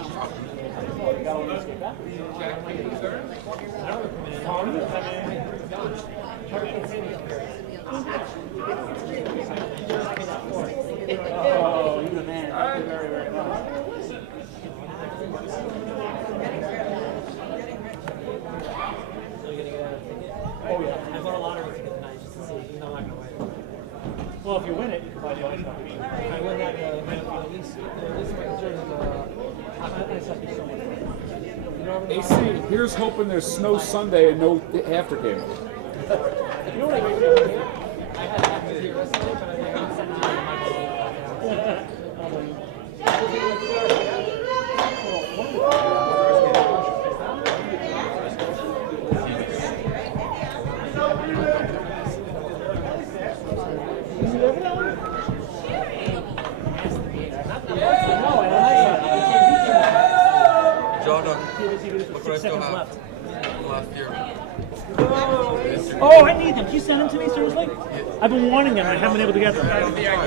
Oh, you're the man. Very, very much. Oh, yeah. I bought a lottery ticket tonight just to see. You know, I'm not going to win. Well, if you win it, you can buy the ice hockey. I win that at least my concern is ice hockey so much. AC, here's hoping there's snow Sunday and no after game. You know what I mean? I had to do the rest of it, but I think I'm sending out Look what I still have from last year. Oh, I need them. Can you send them to me, seriously? I've been wanting them. I haven't been able to get them. Yeah,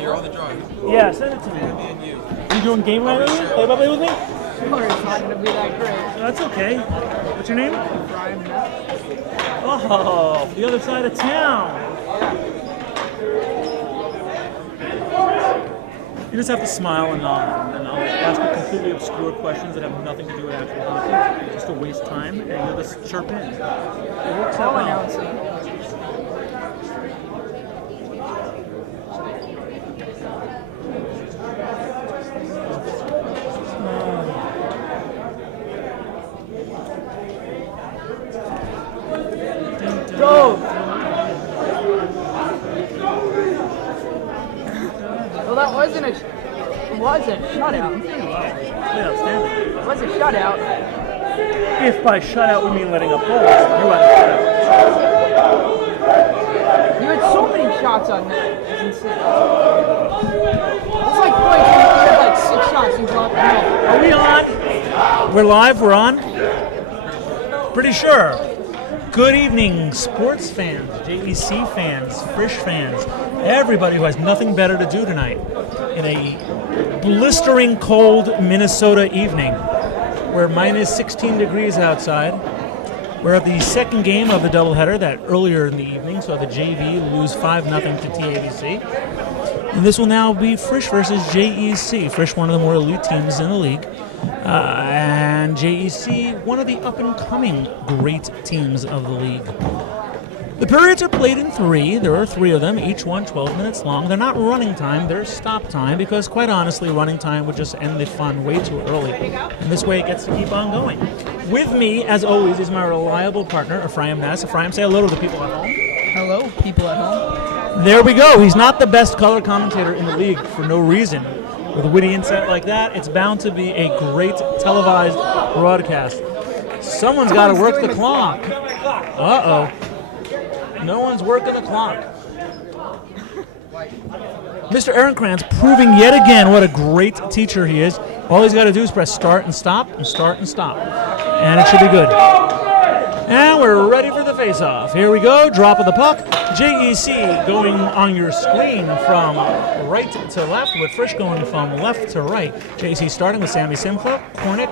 you're on the drive. Yeah, send it to me. Me and you. You doing game night with me? Play by play with me? Sure, it's not going to be that great. That's okay. What's your name? Brian. Oh, the other side of town. You just have to smile and nod, and I'll ask you completely obscure questions that have nothing to do with actual hockey, just to waste time, and you'll just chirp in. It works out well. Go! Well, that wasn't a shutout. Yeah, outstanding. It was a shutout. If by shutout we mean letting up goals, you had a shutout. You had so many shots on net. It's insane. It's like points. You had like 6 shots and dropped them all. Are we on? We're live? We're on? Pretty sure. Good evening, sports fans, JEC fans, Frisch fans, everybody who has nothing better to do tonight in a blistering cold Minnesota evening. We're minus 16 degrees outside. We're at the second game of the doubleheader that earlier in the evening saw the JV lose 5-0 to TABC. And this will now be Frisch versus JEC. Frisch, one of the more elite teams in the league. And JEC, one of the up-and-coming great teams of the league. The periods are played in 3. There are 3 of them, each one 12 minutes long. They're not running time, they're stop time, because quite honestly, running time would just end the fun way too early. And this way it gets to keep on going. With me, as always, is my reliable partner, Ephraim Ness. Ephraim, say hello to the people at home. Hello, people at home. There we go. He's not the best color commentator in the league for no reason. With a witty insight like that, it's bound to be a great televised broadcast. Someone's got to work the clock. Uh-oh. No one's working the clock. Mr. Ehrenkrantz proving yet again what a great teacher he is. All he's got to do is press start and stop and start and stop. And it should be good. And we're ready for the face-off. Here we go. Drop of the puck. JEC going on your screen from right to left, with Frisch going from left to right. JEC starting with Sammy Simcha, Kornick.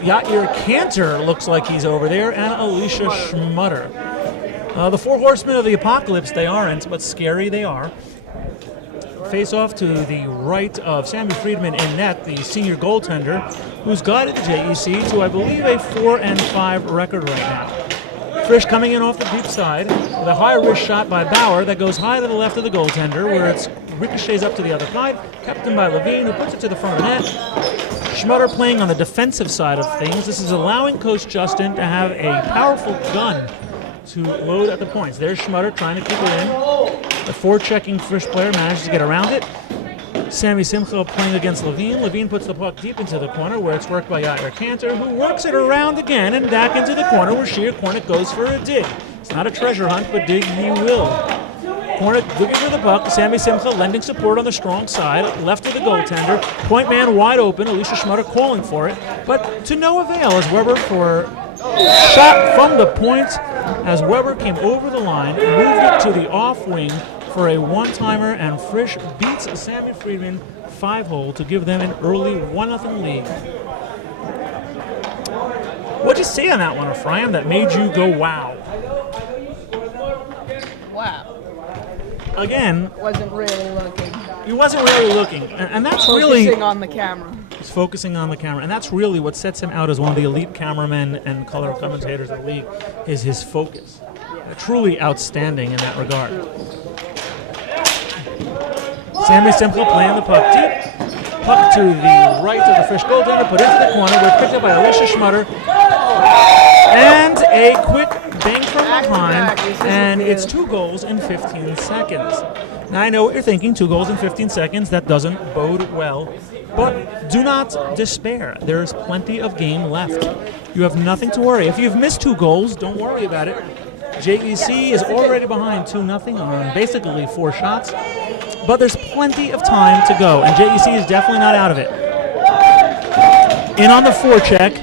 Yair Cantor looks like he's over there, and Alicia Schmutter. The 4 horsemen of the apocalypse they aren't, but scary they are. Face off to the right of Sammy Friedman in net, the senior goaltender, who's guided the JEC to, I believe, a 4-5 record right now. Frisch coming in off the deep side with a high-risk shot by Bauer that goes high to the left of the goaltender, where it ricochets up to the other side, kept in by Levine, who puts it to the front of the net. Schmutter playing on the defensive side of things. This is allowing Coach Justin to have a powerful gun to load at the points. There's Schmutter trying to keep it in. The forechecking Frisch player manages to get around it. Sammy Simcha playing against Levine. Levine puts the puck deep into the corner, where it's worked by Yair Cantor, who works it around again and back into the corner, where Shea Kornick goes for a dig. It's not a treasure hunt, but dig he will. Kornick looking for the puck. Sammy Simcha lending support on the strong side, left of the goaltender. Point man wide open. Alicia Schmutter calling for it, but to no avail as Weber for shot from the point as Weber came over the line, moved it to the off wing for a one-timer, and Frisch beats Sammy Friedman 5-hole to give them an early 1-0 lead. What'd you see on that one, Ephraim, that made you go wow? Wow. Again, Wasn't really looking. he wasn't really looking, and that's Focusing on the camera. He's focusing on the camera, and that's really what sets him out as one of the elite cameramen and color commentators of the league, is his focus. Truly outstanding in that regard. Sammy Simcha playing the puck deep. Puck to the right of the Frisch goaltender, put into the corner, where it's picked up by Alicia Schmutter. And a quick bang from behind, and it's 2 goals in 15 seconds. Now I know what you're thinking, 2 goals in 15 seconds, that doesn't bode well. But do not despair. There's plenty of game left. You have nothing to worry. If you've missed 2 goals, don't worry about it. JEC is already behind 2-0 on basically 4 shots. But there's plenty of time to go, and JEC is definitely not out of it. In on the forecheck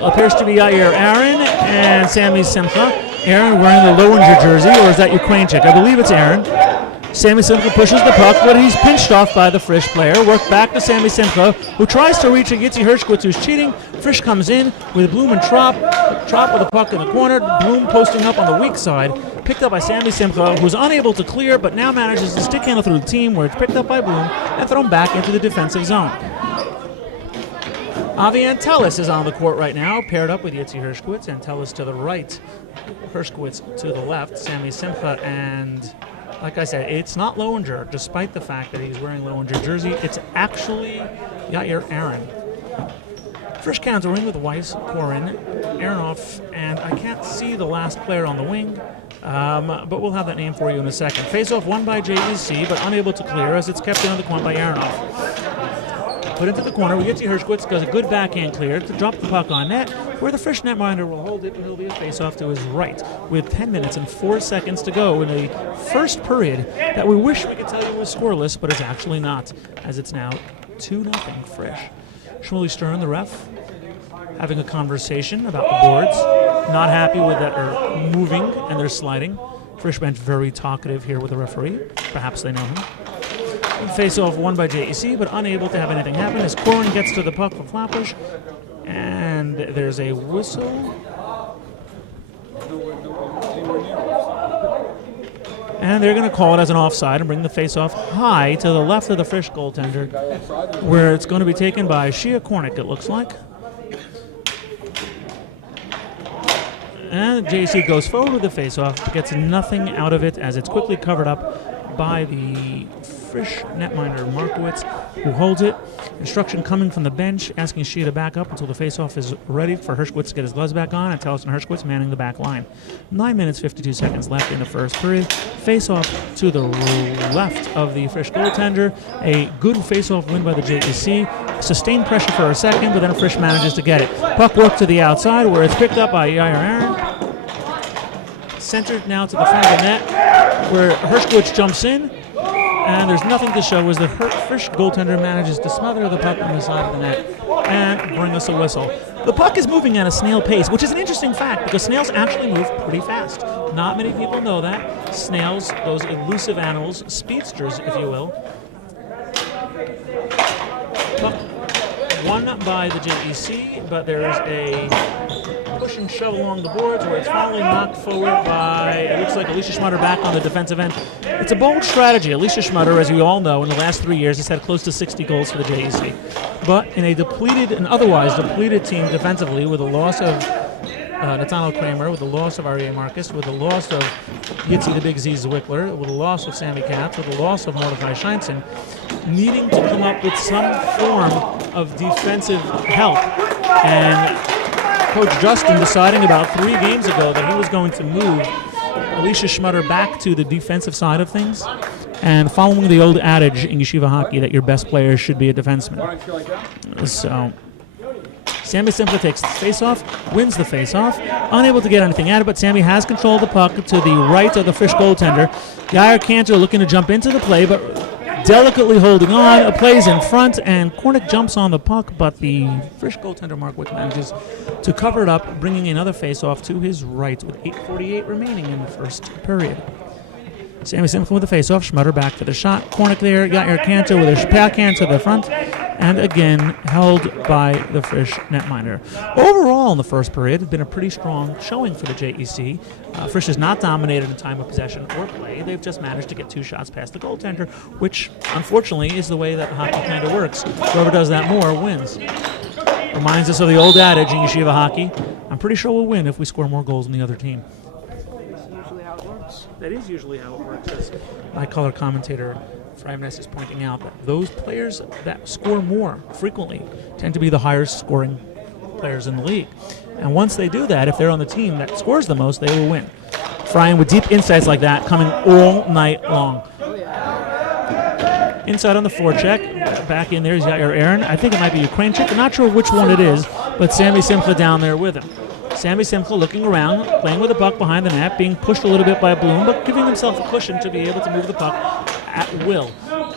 appears to be Yair Aaron and Sammy Simcha. Aaron wearing the Lowinger jersey, or is that Ukraine chick? I believe it's Aaron. Sammy Simcha pushes the puck, but he's pinched off by the Frisch player. Work back to Sammy Simcha, who tries to reach a Yitzi Hershkowitz, who's cheating. Frisch comes in with Bloom and Trop. Trop with the puck in the corner. Bloom posting up on the weak side. Picked up by Sammy Simcha, who's unable to clear, but now manages to stick handle through the team, where it's picked up by Bloom and thrown back into the defensive zone. Avi Antelis is on the court right now, paired up with Yitzi Hershkowitz. Antelis to the right, Hershkowitz to the left. Sammy Simcha, and like I said, it's not Lowinger, despite the fact that he's wearing Lowinger jersey. It's actually Yair Aaron. Frisch countering with Weiss, Korin, Aronoff, and I can't see the last player on the wing, but we'll have that name for you in a second. Face-off won by JEC, but unable to clear as it's kept in the corner by Aronoff. Put into the corner, we get to Hershkowitz, does a good backhand clear to drop the puck on net, where the Frisch netminder will hold it, and it'll be a face-off to his right, with 10 minutes and 4 seconds to go in the first period that we wish we could tell you was scoreless, but it's actually not, as it's now 2-0 Frisch. Shmuley Stern, the ref, having a conversation about the boards, not happy with that, or moving, and they're sliding. Frisch bench very talkative here with the referee. Perhaps they know him. Face-off won by JEC, but unable to have anything happen as Korin gets to the puck for Flatbush, and there's a whistle. And they're going to call it as an offside and bring the face-off high to the left of the Frisch goaltender, where it's going to be taken by Shia Kornick, it looks like. And JC goes forward with the face-off, but gets nothing out of it as it's quickly covered up by the Frisch netminder Markowitz, who holds it. Instruction coming from the bench, asking Shia to back up until the face-off is ready for Hershkowitz to get his gloves back on, and Tellison Hershkowitz manning the back line. 9 minutes, 52 seconds left in the first period. Face-off to the left of the Frisch goaltender. A good face-off win by the JEC. Sustained pressure for a second, but then Frisch manages to get it. Puck work to the outside, where it's picked up by Yair Aaron. Centered now to the front of the net, where Hershkowitz jumps in. And there's nothing to show as the Frisch goaltender manages to smother the puck on the side of the net and bring us a whistle. The puck is moving at a snail pace, which is an interesting fact because snails actually move pretty fast. Not many people know that. Snails, those elusive animals, speedsters, if you will. Puck won by the JEC, but there's a push and shove along the boards where it's finally knocked forward by, it looks like Alicia Schmutter back on the defensive end. It's a bold strategy. Alicia Schmutter, as you all know, in the last 3 years has had close to 60 goals for the JEC. But in a depleted and otherwise depleted team defensively, with the loss of Nathaniel Kramer, with the loss of Aryeh Marcus, with the loss of Yitzi the Big Z Zwickler, with the loss of Sammy Katz, with the loss of Mordechai Scheinson, needing to come up with some form of defensive help. And Coach Justin deciding about 3 games ago that he was going to move Alicia Schmutter back to the defensive side of things, and following the old adage in yeshiva hockey that your best player should be a defenseman. So Sammy Simcha takes the face-off, wins the face-off, unable to get anything out of it, but Sammy has control of the puck to the right of the Frisch goaltender. Yair Cantor looking to jump into the play, but delicately holding on. A play's in front, and Kornick jumps on the puck, but the Frisch goaltender Markowitz manages to cover it up, bringing another face-off to his right with 8:48 remaining in the first period. Sammy Simcha with the face-off. Schmutter back to the shot. Kornick there. Yair Cantor with a backhand to the front. And again, held by the Frisch netminder. Overall, in the first period, it's been a pretty strong showing for the JEC. Frisch has not dominated in time of possession or play. They've just managed to get 2 shots past the goaltender, which, unfortunately, is the way that hockey kind of works. Whoever does that more wins. Reminds us of the old adage in Yeshiva hockey. I'm pretty sure we'll win if we score more goals than the other team. That's usually how it works. That is usually how it works. As my color commentator, Frisch, is pointing out that those players that score more frequently tend to be the highest scoring players in the league. And once they do that, if they're on the team that scores the most, they will win. Fryan with deep insights like that coming all night long. Inside on the forecheck. Back in there is Yair Aaron. I think it might be Ukrainian. I'm not sure which one it is, but Sammy Simcha down there with him. Sammy Simcha looking around, playing with the puck behind the net, being pushed a little bit by Bloom, but giving himself a cushion to be able to move the puck at will.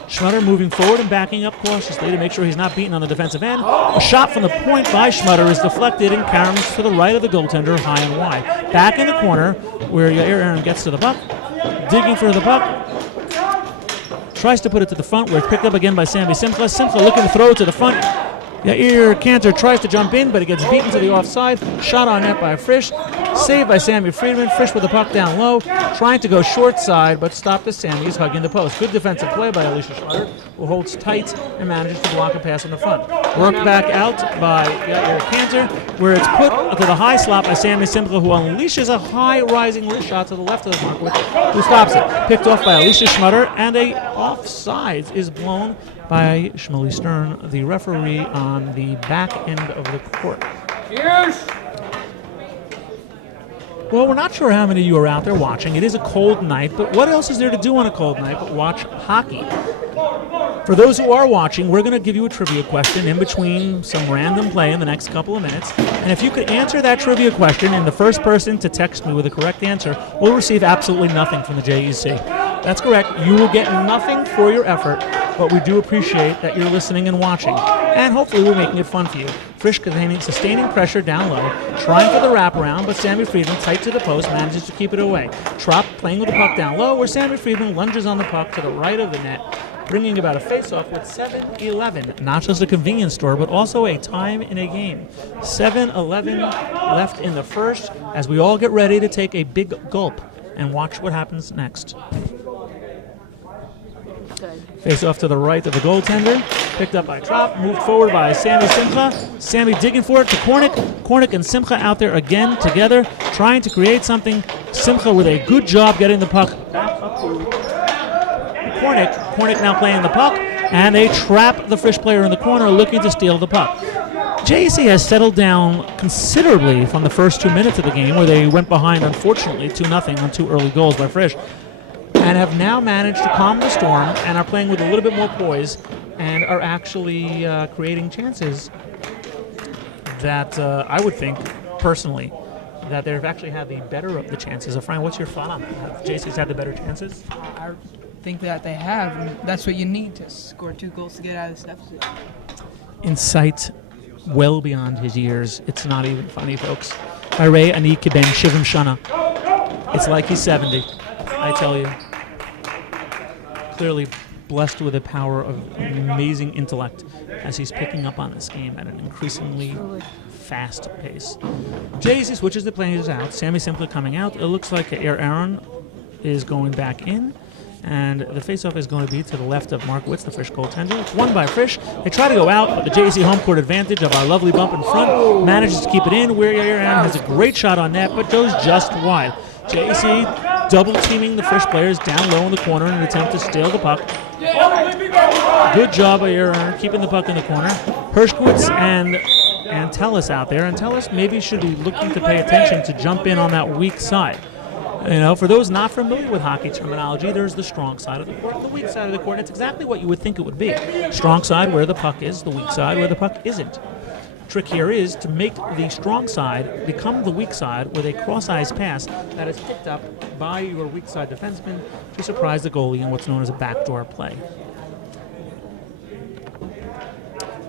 Schmutter moving forward and backing up cautiously to make sure he's not beaten on the defensive end. A shot from the point by Schmutter is deflected and caroms to the right of the goaltender, high and wide. Back in the corner where Yair Aaron gets to the puck, digging for the puck. Tries to put it to the front where it's picked up again by Sammy Simcha. Simcha looking to throw it to the front. Yair Cantor tries to jump in, but he gets beaten to the offside. Shot on net by Frisch. Saved by Sammy Friedman. Frisch with the puck down low. Trying to go short side, but stopped as Sammy is hugging the post. Good defensive play by Alicia Schmutter, who holds tight and manages to block a pass on the front. Worked back out by Yair Cantor, where it's put to the high slot by Sammy Simcha, who unleashes a high rising wrist shot to the left of the mark, who stops it. Picked off by Alicia Schmutter, and a offsides is blown by Shmuley Stern, the referee on the back end of the court. Cheers! Well, we're not sure how many of you are out there watching. It is a cold night, but what else is there to do on a cold night but watch hockey? For those who are watching, we're going to give you a trivia question in between some random play in the next couple of minutes. And if you could answer that trivia question and the first person to text me with the correct answer will receive absolutely nothing from the JEC. That's correct. You will get nothing for your effort, but we do appreciate that you're listening and watching. And hopefully we're making it fun for you. Frisch sustaining pressure down low, trying for the wraparound, but Sammy Friedman, tight to the post, manages to keep it away. Trop playing with the puck down low, where Sammy Friedman lunges on the puck to the right of the net, bringing about a face-off with 7:11. Not just a convenience store, but also a time in a game. 7:11 left in the first, as we all get ready to take a big gulp and watch what happens next. Face off to the right of the goaltender. Picked up by Trop. Moved forward by Sammy Simcha. Sammy digging for it to Kornick. Kornick and Simcha out there again together, trying to create something. Simcha with a good job getting the puck back up to Kornick. Kornick now playing the puck, and they trap the Frisch player in the corner looking to steal the puck. JEC has settled down considerably from the first 2 minutes of the game, where they went behind, unfortunately, 2-0 on 2 early goals by Frisch, and have now managed to calm the storm and are playing with a little bit more poise and are actually creating chances that I would think, personally, that they've actually had the better of the chances. Efrain, what's your thought on that? Have JC's had the better chances? I think that they have, and that's what you need to score 2 goals to get out of this deficit. In sight, well beyond his years. It's not even funny, folks. Ire ani kiben shivim shana. It's like he's 70, I tell you. Clearly blessed with a power of amazing intellect as he's picking up on this game at an increasingly fast pace. JC switches the players out. Sammy Simcha coming out. It looks like Aaron is going back in. And the faceoff is going to be to the left of Markowitz, the Frisch goaltender. It's won by Frisch. They try to go out, but the JC home court advantage of our lovely bump in front manages to keep it in, where Aaron has a great shot on net, but goes just wide. JC double-teaming the Frisch players down low in the corner in an attempt to steal the puck. Good job by Aaron keeping the puck in the corner. Hershkowitz and Tellis out there, and Tellis maybe should be looking to pay attention to jump in on that weak side. You know, for those not familiar with hockey terminology, there's the strong side of the court, the weak side of the court. It's exactly what you would think it would be. Strong side where the puck is, the weak side where the puck isn't. Trick here is to make the strong side become the weak side with a cross-ice pass that is picked up by your weak side defenseman to surprise the goalie in what's known as a backdoor play.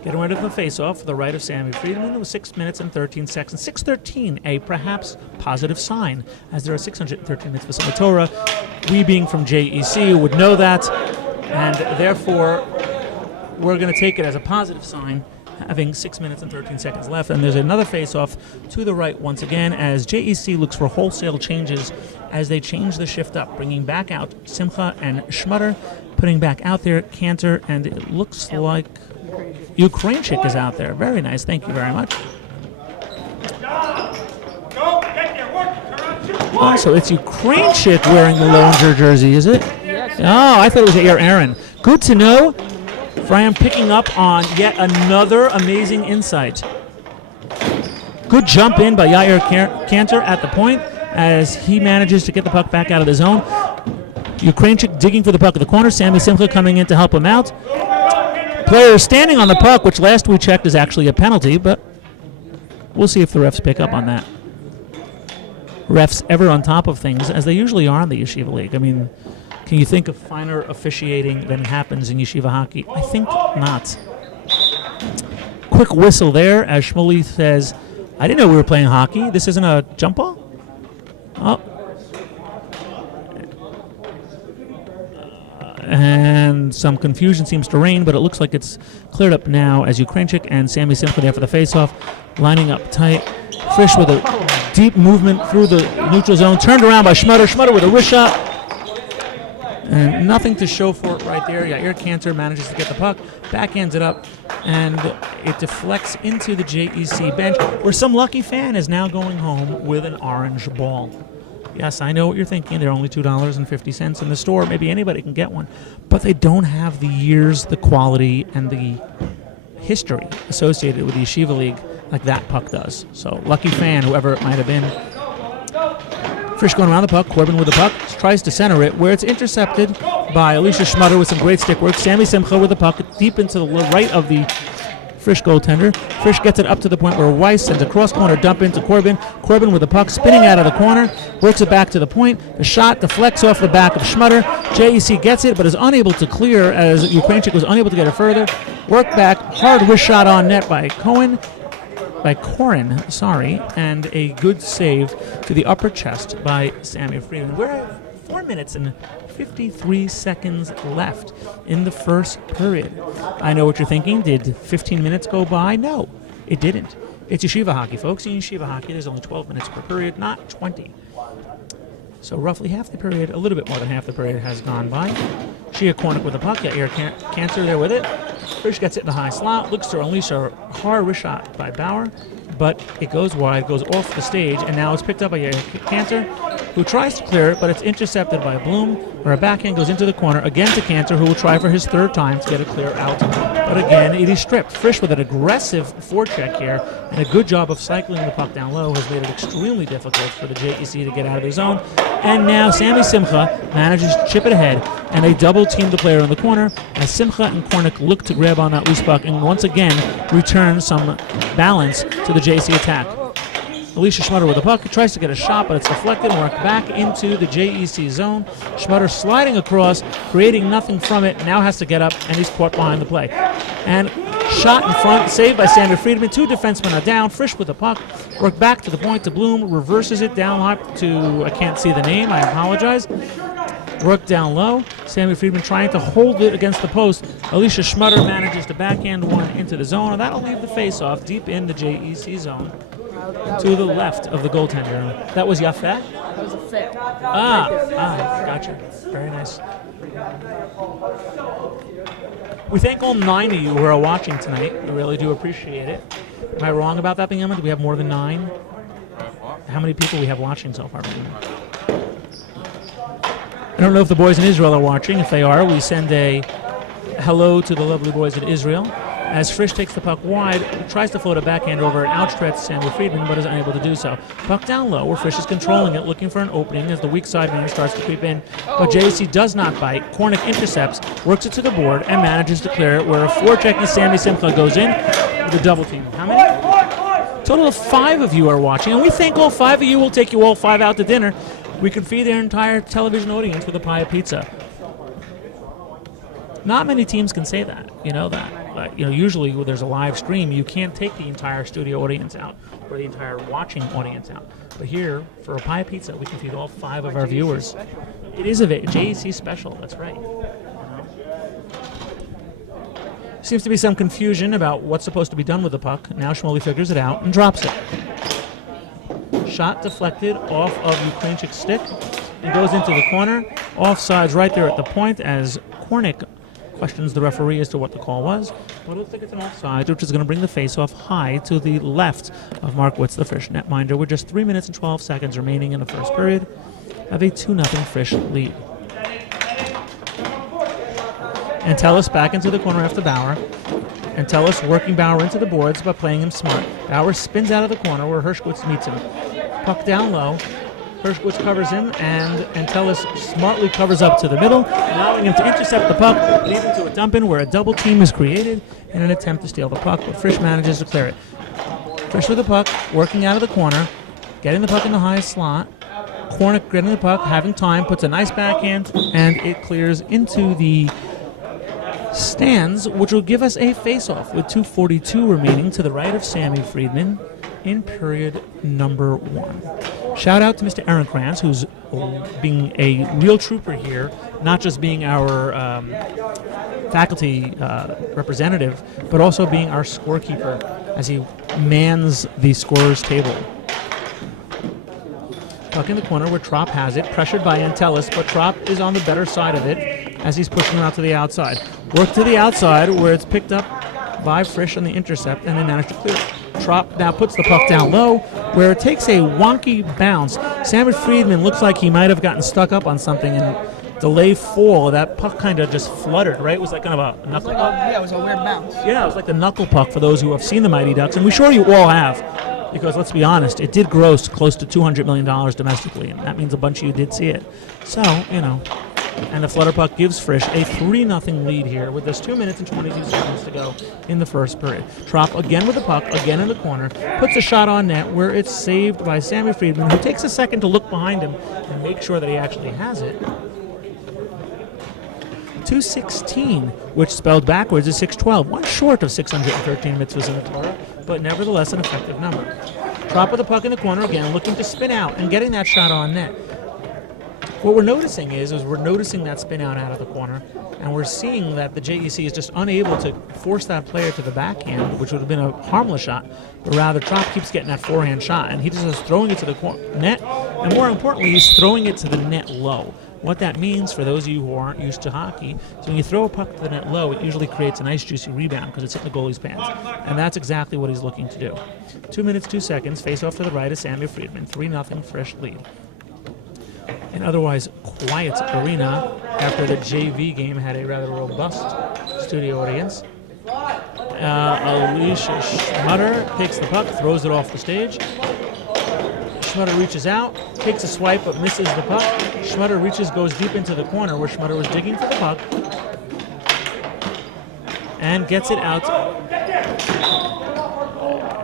Getting rid of the face-off to the right of Sammy Friedman with 6 minutes and 13 seconds. 6:13, a perhaps positive sign, as there are 613 minutes for Torah. We, being from JEC, would know that, and therefore we're going to take it as a positive sign, having 6 minutes and 13 seconds left. And there's another face-off to the right once again, as JEC looks for wholesale changes as they change the shift up, bringing back out Simcha and Schmutter, putting back out there Cantor, and it looks like Ukrainchik is out there. Very nice. Thank you very much. Oh, so it's Ukrainchik wearing the Loninger jersey, is it? Yes. Oh, I thought it was Aaron. Good to know. Fram picking up on yet another amazing insight. Good jump in by Yair Cantor at the point as he manages to get the puck back out of the zone. Ukrainchik digging for the puck at the corner. Sammy Simcha coming in to help him out. Player standing on the puck, which last we checked is actually a penalty, but we'll see if the refs pick up on that. Refs ever on top of things, as they usually are in the Yeshiva League. I mean, can you think of finer officiating than happens in Yeshiva hockey? I think not. Quick whistle there as Shmuley says, I didn't know we were playing hockey. This isn't a jump ball? Oh. And some confusion seems to reign, but it looks like it's cleared up now as Ukrainchik and Sammy Simcha there for the face-off, lining up tight. Frisch with a deep movement through the neutral zone, turned around by Schmutter. Schmutter with a wrist shot. And nothing to show for it right there. Yair Cantor manages to get the puck, backhands it up, and it deflects into the JEC bench, where some lucky fan is now going home with an orange ball. Yes, I know what you're thinking. They're only $2.50 in the store. Maybe anybody can get one. But they don't have the years, the quality, and the history associated with the Yeshiva League like that puck does. So, lucky fan, whoever it might have been. Frisch going around the puck. Corbin with the puck. Tries to center it, where it's intercepted by Alicia Schmutter with some great stick work. Sammy Simcha with the puck deep into the right of the Frisch goaltender. Frisch gets it up to the point where Weiss sends a cross-corner dump into Corbin. Corbin with the puck spinning out of the corner, works it back to the point. The shot deflects off the back of Schmutter. JEC gets it, but is unable to clear as Ukrainchik was unable to get it further. Work back, hard wrist shot on net by Corin, and a good save to the upper chest by Sammy Friedman. We're at 4 minutes and 53 seconds left in the first period. I know what you're thinking. Did 15 minutes go by? No, it didn't. It's Yeshiva hockey, folks. In Yeshiva hockey, there's only 12 minutes per period, not 20. So roughly half the period, a little bit more than half the period has gone by. Shia Kornick with the puck. Yair Cantor there with it. Frisch gets it in the high slot. Looks to unleash a hard wrist shot by Bauer, but it goes wide, goes off the stage, and now it's picked up by Yair Cantor, who tries to clear it, but it's intercepted by Bloom, where a backhand goes into the corner, again to Cantor, who will try for his third time to get a clear out. But again, it is stripped. Frisch with an aggressive forecheck here, and a good job of cycling the puck down low has made it extremely difficult for the JEC to get out of their zone. And now Sammy Simcha manages to chip it ahead, and they double-team the player in the corner as Simcha and Kornick look to grab on that loose puck and once again return some balance to the JEC attack. Alicia Schmutter with the puck. He tries to get a shot, but it's deflected and worked back into the JEC zone. Schmutter sliding across, creating nothing from it, now has to get up, and he's caught behind the play. And shot in front, saved by Sammy Friedman. Two defensemen are down. Frisch with the puck. Worked back to the point to Bloom, reverses it down high to, I can't see the name, I apologize. Worked down low. Sammy Friedman trying to hold it against the post. Alicia Schmutter manages to backhand one into the zone, and that'll leave the face-off deep in the JEC zone to the left of the goaltender. That was Yafeh? That was a fail. Gotcha. Very nice. We thank all 9 of you who are watching tonight. We really do appreciate it. Am I wrong about that, Benjamin? Do we have more than 9? How many people we have watching so far, Benjamin? I don't know if the boys in Israel are watching. If they are, we send a hello to the lovely boys in Israel. As Frisch takes the puck wide, tries to float a backhand over an outstretched Sammy Friedman, but is unable to do so. Puck down low, where Frisch is controlling it, looking for an opening as the weak side man starts to creep in. But JC does not bite. Kornick intercepts, works it to the board, and manages to clear it, where a forechecking Sammy Simcha goes in with a double team. How many? Total of 5 of you are watching, and we think all 5 of you will take you all 5 out to dinner. We can feed their entire television audience with a pie of pizza. Not many teams can say that. You know that. usually when there's a live stream, you can't take the entire studio audience out or the entire watching audience out. But here, for a pie pizza, we can feed all 5 of our viewers. It is a JEC special, that's right. Seems to be some confusion about what's supposed to be done with the puck. Now Shmuley figures it out and drops it. Shot deflected off of Ukrainchik's stick and goes into the corner. Offsides right there at the point as Kornick questions the referee as to what the call was. But it looks like it's an offside, which is going to bring the face-off high to the left of Markowitz, the Frisch netminder, with just 3 minutes and 12 seconds remaining in the first period of a 2-0 Frisch lead. Antelis back into the corner after Bauer. Antelis working Bauer into the boards but playing him smart. Bauer spins out of the corner where Hershkowitz meets him. Puck down low. Hershkowitz covers him, and Antelis smartly covers up to the middle, allowing him to intercept the puck, leading to a dump-in where a double team is created in an attempt to steal the puck, but Frisch manages to clear it. Frisch with the puck, working out of the corner, getting the puck in the high slot. Kornick getting the puck, having time, puts a nice backhand, and it clears into the stands, which will give us a face-off with 2:42 remaining to the right of Sammy Friedman in period number 1. Shout out to Mr. Ehrenkrantz, who's being a real trooper here, not just being our faculty representative, but also being our scorekeeper as he mans the scorer's table. Puck in the corner where Trop has it, pressured by Antelis, but Trop is on the better side of it as he's pushing it out to the outside. Work to the outside where it's picked up by Frisch on the intercept, and they manage to clear it. Trop now puts the puck down low where it takes a wonky bounce. Sammy Friedman looks like he might have gotten stuck up on something and delay fall. That puck kind of just fluttered, right? It was like kind of a knuckle puck. Yeah, it was a weird bounce. Yeah, it was like the knuckle puck for those who have seen the Mighty Ducks, and we're sure you all have. Because let's be honest, it did gross close to $200 million domestically, and that means a bunch of you did see it. So, and the flutter puck gives Frisch a 3-0 lead here with just 2 minutes and 22 seconds to go in the first period. Trop again with the puck, again in the corner, puts a shot on net where it's saved by Sammy Friedman, who takes a second to look behind him and make sure that he actually has it. 216, which spelled backwards is 612, one short of 613 mitzvahs in the Torah, but nevertheless an effective number. Trop with the puck in the corner again, looking to spin out and getting that shot on net. What we're noticing is we're noticing that spin out of the corner, and we're seeing that the JEC is just unable to force that player to the backhand, which would have been a harmless shot, but rather Trop keeps getting that forehand shot, and he just is throwing it to the net, and more importantly, he's throwing it to the net low. What that means for those of you who aren't used to hockey, so when you throw a puck to the net low, it usually creates a nice juicy rebound because it's hitting the goalie's pants. And that's exactly what he's looking to do. 2 minutes, 2 seconds, face off to the right of Sammy Friedman, 3-0 Frisch lead. An otherwise quiet arena after the JV game had a rather robust studio audience. Alicia Schmutter takes the puck, throws it off the stage. Schmutter reaches out, takes a swipe, but misses the puck. Schmutter reaches, goes deep into the corner where Schmutter was digging for the puck, and gets it out.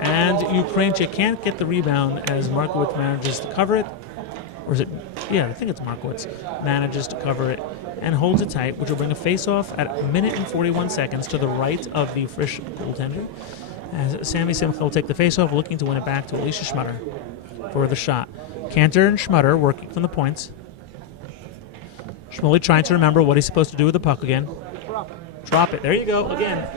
And Ukrainchik can't get the rebound as Markowitz manages to cover it. Or is it? Yeah, I think it's Markowitz. Manages to cover it and holds it tight, which will bring a face-off at 1 minute and 41 seconds to the right of the Frisch goaltender. As Sammy Simcha will take the face-off, looking to win it back to Alicia Schmutter for the shot. Cantor and Schmutter working from the points. Shmuley trying to remember what he's supposed to do with the puck again. Drop it. There you go. Again,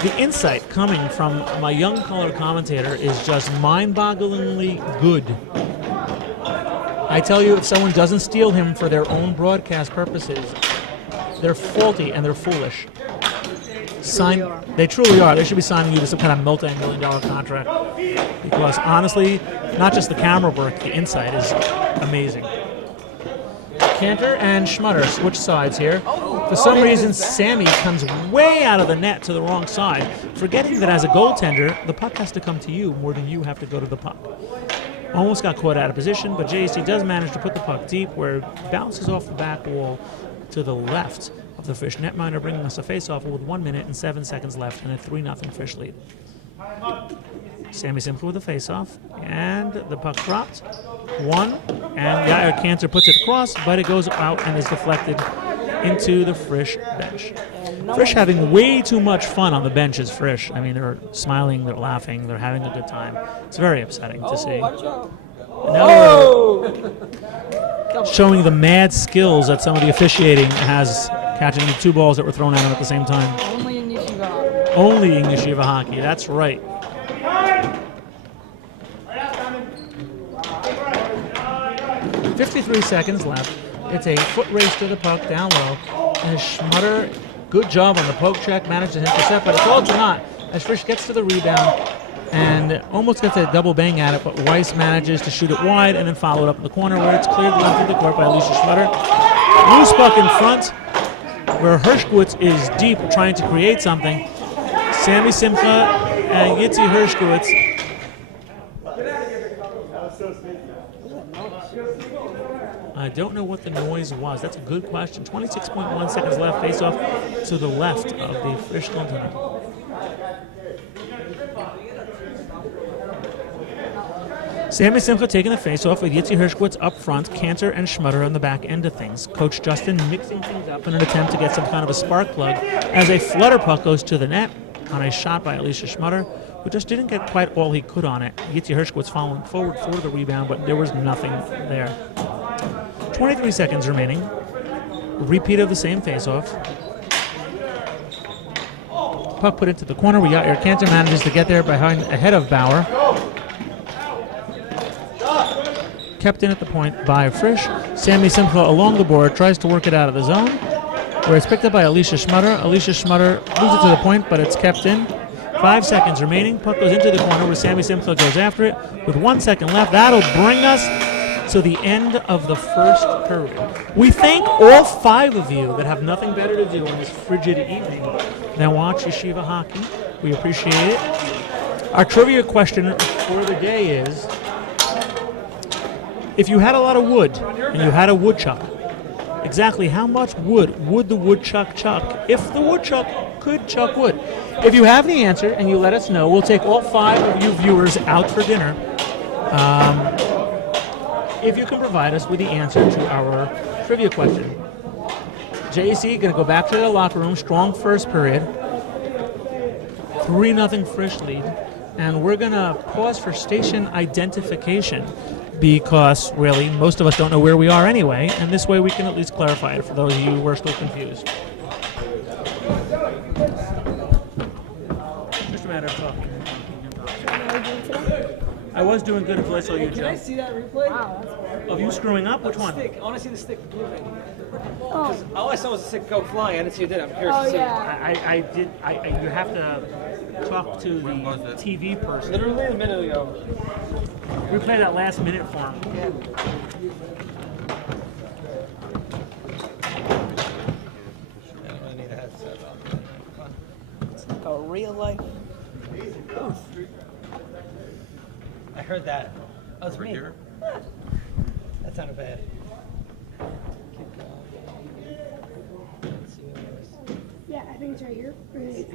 the insight coming from my young color commentator is just mind-bogglingly good. I tell you, if someone doesn't steal him for their own broadcast purposes, they're faulty and they're foolish. They truly are. They should be signing you to some kind of multi-million-dollar contract. Because honestly, not just the camera work, the insight is amazing. Cantor and Schmutter switch sides here. For some reason, Sammy comes way out of the net to the wrong side, forgetting that as a goaltender, the puck has to come to you more than you have to go to the puck. Almost got caught out of position, but JEC does manage to put the puck deep where it bounces off the back wall to the left of the Frisch netminder, bringing us a face-off with 1 minute and 7 seconds left and a 3-0 Frisch lead. Sammy Simcha with a face-off, and the puck dropped. One, and Yair Cantor puts it across, but it goes out and is deflected into the Frisch bench. Frisch having way too much fun on the benches. Frisch. I mean, they're smiling, they're laughing, they're having a good time. It's very upsetting to see. Watch out. Now we're showing the mad skills that some of the officiating has catching the two balls that were thrown at him at the same time. Only in Yeshiva. Only in Yeshiva hockey. That's right. .53 seconds left. It's a foot race to the puck down low. And Schmutter, good job on the poke check, managed to intercept, but it's all to naught as Frisch gets to the rebound and almost gets a double bang at it, but Weiss manages to shoot it wide and then follow it up in the corner where it's cleared left of the court by Alicia Schmutter. Loose puck in front where Hershkowitz is deep trying to create something. Sammy Simcha and Yitzi Hershkowitz. I don't know what the noise was. That's a good question. 26.1 seconds left. Face off to the left of the Frisch goaltender. Sammy Simcha taking the face-off with Yitzi Hershkowitz up front, Cantor and Schmutter on the back end of things. Coach Justin mixing things up in an attempt to get some kind of a spark plug as a flutter puck goes to the net on a shot by Alicia Schmutter, who just didn't get quite all he could on it. Yitzi Hershkowitz following forward for the rebound, but there was nothing there. 23 seconds remaining. Repeat of the same face-off. Puck put into the corner. Yair Cantor manages to get there ahead of Bauer. Kept in at the point by Frisch. Sammy Simcha along the board tries to work it out of the zone, where it's picked up by Alicia Schmutter. Alicia Schmutter moves it to the point, but it's kept in. 5 seconds remaining. Puck goes into the corner where Sammy Simcha goes after it. With 1 second left, that'll bring us to the end of the first period. We thank all 5 of you that have nothing better to do on this frigid evening than watch Yeshiva hockey. We appreciate it. Our trivia question for the day is, if you had a lot of wood and you had a woodchuck, exactly how much wood would the woodchuck chuck if the woodchuck could chuck wood? If you have the answer and you let us know, we'll take all 5 of you viewers out for dinner. If you can provide us with the answer to our trivia question. JC going to go back to the locker room. Strong first period. 3-0 Frisch lead. And we're going to pause for station identification because, really, most of us don't know where we are anyway, and this way we can at least clarify it for those of you who are still confused. Just a matter of talking. I was doing good until I saw you, Joe. Can I see that replay? Wow, that's cool. Of you screwing up? Which one? Stick. I want to see the stick moving. Oh. All I saw was the stick go flying. I didn't see you did it. I'm curious to see. Yeah. You have to talk to the TV person. Literally a minute ago. Replay that last minute for him. Yeah. It's like a real life. Oof. I heard that. That was me. Here? That sounded bad. Keep going. Let's see what it is. Yeah, I think it's right here. Right.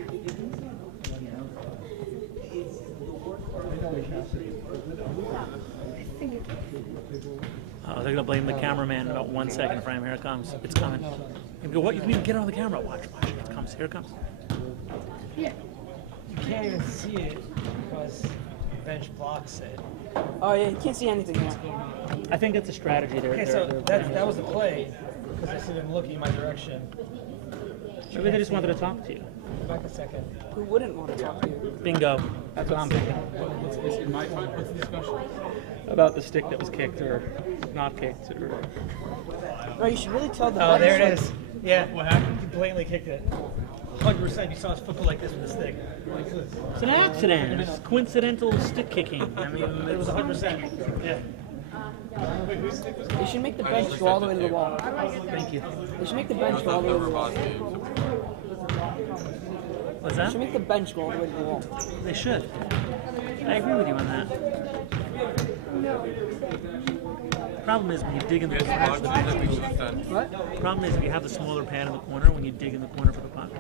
Oh, they're going to blame the cameraman in about 1 second frame. Here it comes. It's coming. You go, what? You can even get it on the camera. Watch. It comes. Here it comes. Yeah. You can't even see it because the bench blocks it. Oh yeah, you can't see anything now. I think it's a strategy there. Okay, so that was the play because I see them looking in my direction. Maybe they just wanted to talk to you. Go back a second. Who wouldn't want to talk to you? Bingo. That's what I'm thinking. Is it my time? What's the discussion? About the stick that was kicked or not kicked. Or... Oh, you should really tell the. Oh, there it is. Yeah. What happened? He blatantly kicked it. 100%. You saw his foot go like this with the stick. Like this. It's an accident. It's coincidental stick kicking. I mean, It was 100%. Yeah. You should make the bench go all the way to the wall. Thank you. You should make the bench go all the way to the wall. What's You that? should make the bench go all the way to the wall. They should. I agree with you on that. Problem is when you dig in the corner, What? problem is if you have the smaller pad in the corner, when you dig in the corner for the puck.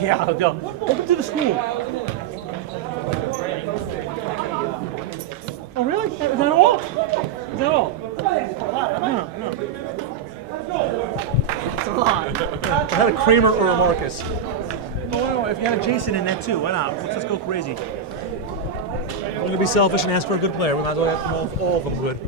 Yeah, I'll go. Open to the school. Oh, really? Is that all? Is that all? No. It's a lot. I had a Kramer or a Marcus. Oh, no, if you had a Jason in that too, why not? Let's just go crazy. I'm going to be selfish and ask for a good player. We might as well have all of them good.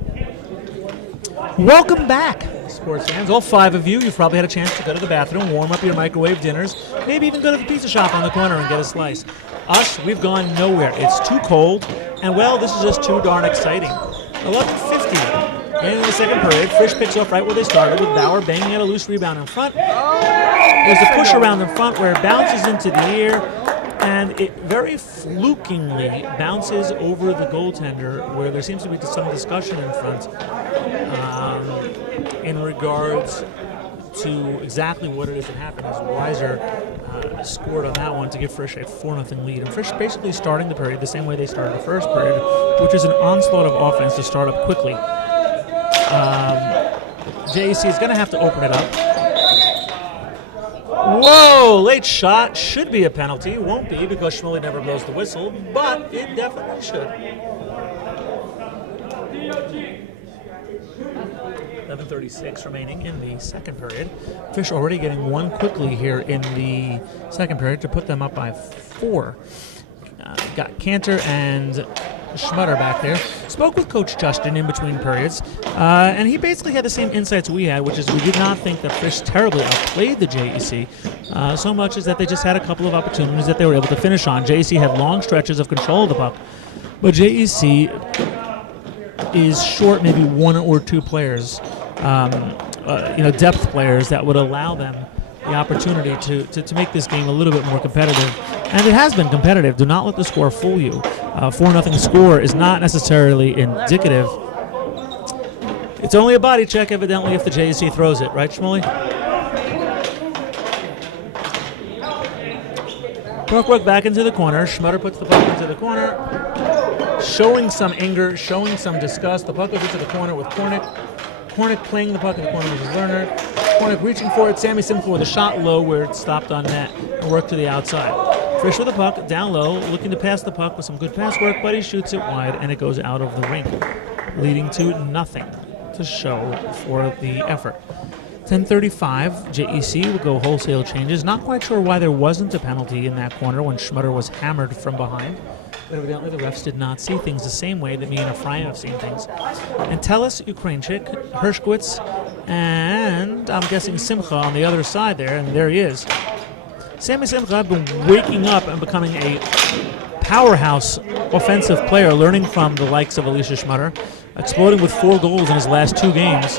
Welcome back, sports fans. All 5 of you. You've probably had a chance to go to the bathroom, warm up your microwave dinners, maybe even go to the pizza shop on the corner and get a slice. Us, we've gone nowhere. It's too cold, and well, this is just too darn exciting. 11:50. In the second period, Frisch picks off right where they started with Bauer banging at a loose rebound in front. There's a push around in front where it bounces into the air, and it very flukingly bounces over the goaltender, where there seems to be some discussion in front in regards to exactly what it is that happened, as Weiser scored on that one to give Frisch a 4-0 lead. And Frisch basically starting the period the same way they started the first period, which is an onslaught of offense to start up quickly. JEC is going to have to open it up. Whoa, late shot. Should be a penalty. Won't be because Schmully never blows the whistle, but it definitely should. 11:36 remaining in the second period. Frisch already getting one quickly here in the second period to put them up by 4. Got Cantor and Schmutter back there. Spoke with Coach Justin in between periods, and he basically had the same insights we had, which is we did not think that Frisch terribly outplayed the JEC, so much as that they just had a couple of opportunities that they were able to finish on. JEC had long stretches of control of the puck, but JEC is short maybe 1 or 2 players, depth players that would allow them the opportunity to make this game a little bit more competitive. And it has been competitive. Do not let the score fool you. 4-0 score is not necessarily indicative. It's only a body check, evidently, if the JEC throws it. Right, Shmuley? Brookwood back into the corner. Schmutter puts the puck into the corner, showing some anger, showing some disgust. The puck goes into the corner with Kornick. Kornick playing the puck in the corner with Lerner. Kornick reaching for it. Sammy Simcoe with a shot low where it stopped on net and worked to the outside. Frisch with the puck, down low, looking to pass the puck with some good pass work, but he shoots it wide and it goes out of the rink, leading to nothing to show for the effort. 10:35, JEC will go wholesale changes. Not quite sure why there wasn't a penalty in that corner when Schmutter was hammered from behind. But evidently the refs did not see things the same way that me and Ephraim have seen things. And Tellis, Ukrainchik, Hershkowitz, and I'm guessing Simcha on the other side there, and there he is. Sammy Simcha has been waking up and becoming a powerhouse offensive player, learning from the likes of Alicia Schmutter, exploding with 4 goals in his last 2 games.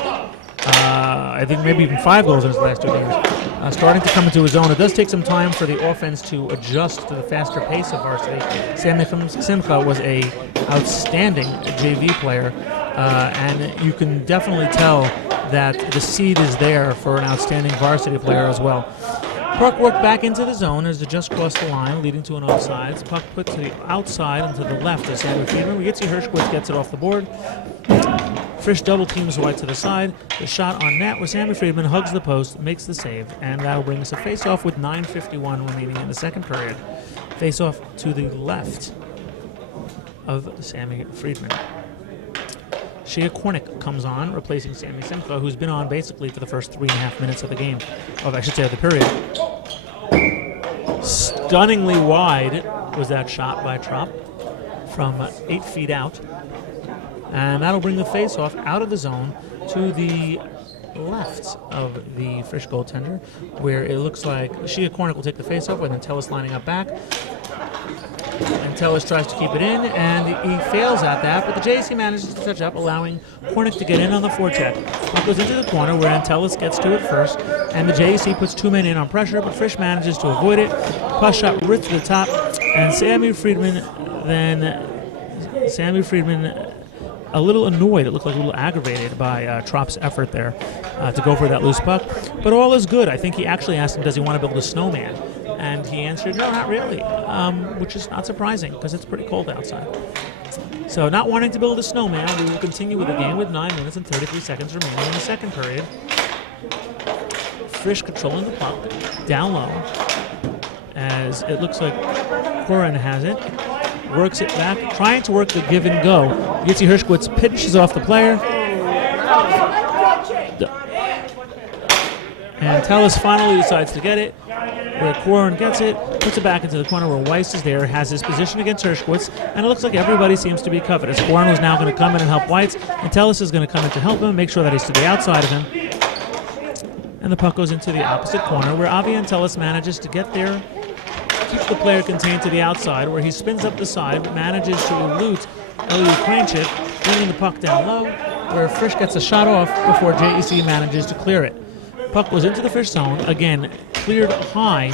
I think maybe even 5 goals in his last 2 games. Starting to come into his own. It does take some time for the offense to adjust to the faster pace of Varsity. Sammy Simcha was a outstanding JV player, and you can definitely tell that the seed is there for an outstanding Varsity player as well. Puck worked back into the zone as it just crossed the line, leading to an offsides. Puck put to the outside and to the left of Sammy Friedman. We get to Hershkowitz gets it off the board. Frisch double teams wide to the side. The shot on net where Sammy Friedman hugs the post, makes the save, and that'll bring us a face-off with 9:51 remaining in the second period. Face-off to the left of Sammy Friedman. Shea Kornick comes on, replacing Sammy Simcha, who's been on basically for the first 3.5 minutes of the game, of the period. Stunningly wide was that shot by Trop from 8 feet out. And that'll bring the face-off out of the zone to the left of the Frisch goaltender, where it looks like Shia Kornick will take the faceoff with Antelis lining up back. Antelis tries to keep it in, and he fails at that, but the JC manages to touch up, allowing Kornick to get in on the forecheck. Puck goes into the corner where Antelis gets to it first, and the JC puts 2 men in on pressure, but Frisch manages to avoid it. Puck shot ripped to the top, and Sammy Friedman, a little annoyed, it looked like a little aggravated by Tropp's effort there to go for that loose puck. But all is good. I think he actually asked him, does he want to build a snowman? And he answered, no, not really, which is not surprising because it's pretty cold outside. So not wanting to build a snowman, we will continue with the game with 9 minutes and 33 seconds remaining in the second period. Frisch controlling the puck down low as it looks like Koren has it. Works it back, trying to work the give and go. Yitzi Hershkowitz pinches off the player. And Tellis finally decides to get it, where Koren gets it, puts it back into the corner where Weiss is there, has his position against Hershkowitz, and it looks like everybody seems to be covered. As Koren was now going to come in and help Weiss, and Tellis is going to come in to help him, make sure that he's to the outside of him. And the puck goes into the opposite corner, where Avi Antelis manages to get there, keeps the player contained to the outside, where he spins up the side, but manages to elude Elliot Kranchik, bringing the puck down low, where Frisch gets a shot off before JEC manages to clear it. Puck goes into the Frisch zone, again, cleared high,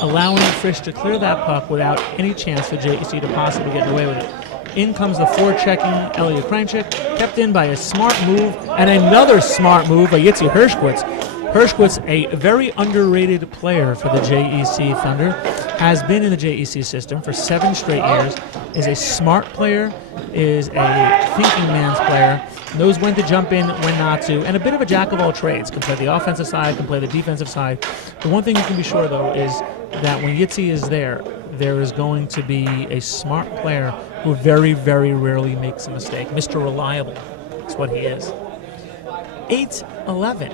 allowing Frisch to clear that puck without any chance for JEC to possibly get away with it. In comes the forechecking Elliot Kranchik, kept in by a smart move, and another smart move by Yitzi Hershkowitz. Hershkowitz, a very underrated player for the JEC Thunder, has been in the JEC system for 7 straight years, is a smart player, is a thinking man's player, knows when to jump in, when not to, and a bit of a jack of all trades. Can play the offensive side, can play the defensive side. The one thing you can be sure, though, is that when Yitzi is there is going to be a smart player who very, very rarely makes a mistake. Mr. Reliable is what he is. 8:11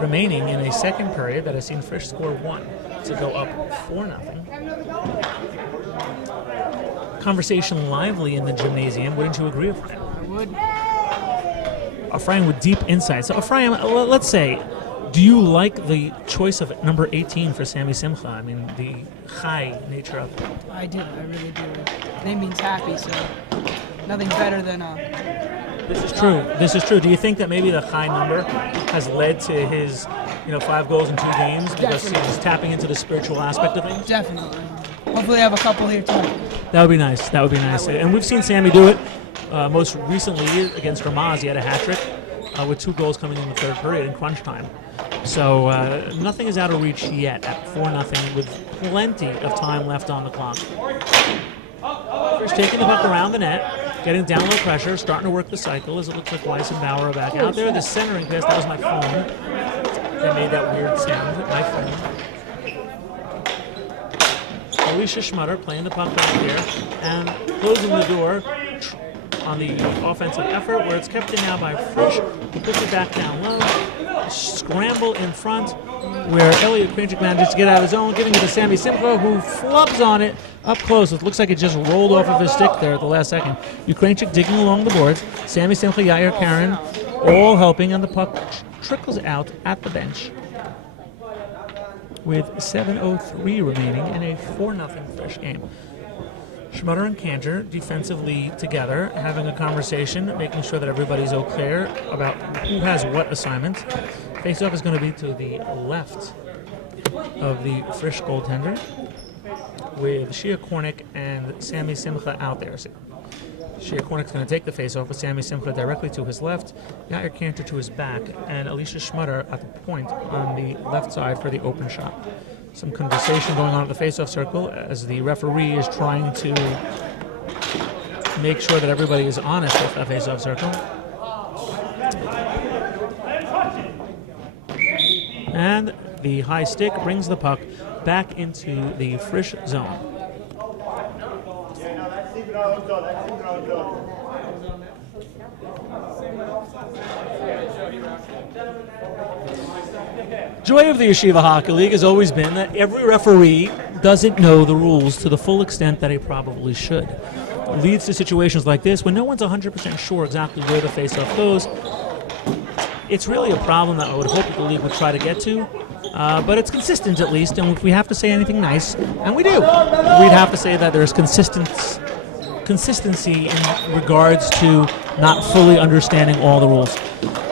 remaining in a second period that has seen Frisch score 1 to go up 4-0. Conversation lively in the gymnasium. Wouldn't you agree, Ephraim? I would. Ephraim with deep insight. So, Ephraim, let's say, do you like the choice of number 18 for Sammy Simcha? I mean, the chai nature of it. I do. I really do. Name means happy, so nothing better than This is true. This is true. Do you think that maybe the high number has led to his, 5 goals in 2 games because he's tapping into the spiritual aspect of things? Definitely. Hopefully I have a couple here too. That would be nice. That would be nice. And we've seen Sammy do it. Most recently against Ramaz, he had a hat trick with 2 goals coming in the third period in crunch time. So nothing is out of reach yet at 4-0 with plenty of time left on the clock. First taking the puck around the net, getting down low pressure, starting to work the cycle as it looks like Weiss and Bauer are back out there. The centering pass, that was my phone. That made that weird sound, my phone. Alicia Schmutter playing the puck back here and closing the door on the offensive effort, where it's kept in now by Frisch, who puts it back down low. Scramble in front, where Elliot Kranchik manages to get out of his zone, giving it to Sammy Simcha, who flubs on it up close. It looks like it just rolled off of his stick there at the last second. Ukrainchik digging along the boards. Sammy Simcha, Yair Karen, all helping, and the puck trickles out at the bench with 7:03 remaining in a 4-0 Frisch game. Schmutter and Kanter defensively together, having a conversation, making sure that everybody's au clair about who has what assignment. Face-off is going to be to the left of the Frisch goaltender, with Shia Kornick and Sammy Simcha out there. So Shia Kornick's going to take the face-off with Sammy Simcha directly to his left, Yair Kanter to his back, and Alicia Schmutter at the point on the left side for the open shot. Some conversation going on at the face-off circle as the referee is trying to make sure that everybody is honest with that face-off circle. And the high stick brings the puck back into the Frisch zone. Joy of the Yeshiva Hockey League has always been that every referee doesn't know the rules to the full extent that he probably should. It leads to situations like this when no one's 100% sure exactly where the faceoff goes. It's really a problem that I would hope that the league would try to get to, but it's consistent at least. And if we have to say anything nice, and we do, we'd have to say that there's consistency in regards to not fully understanding all the rules.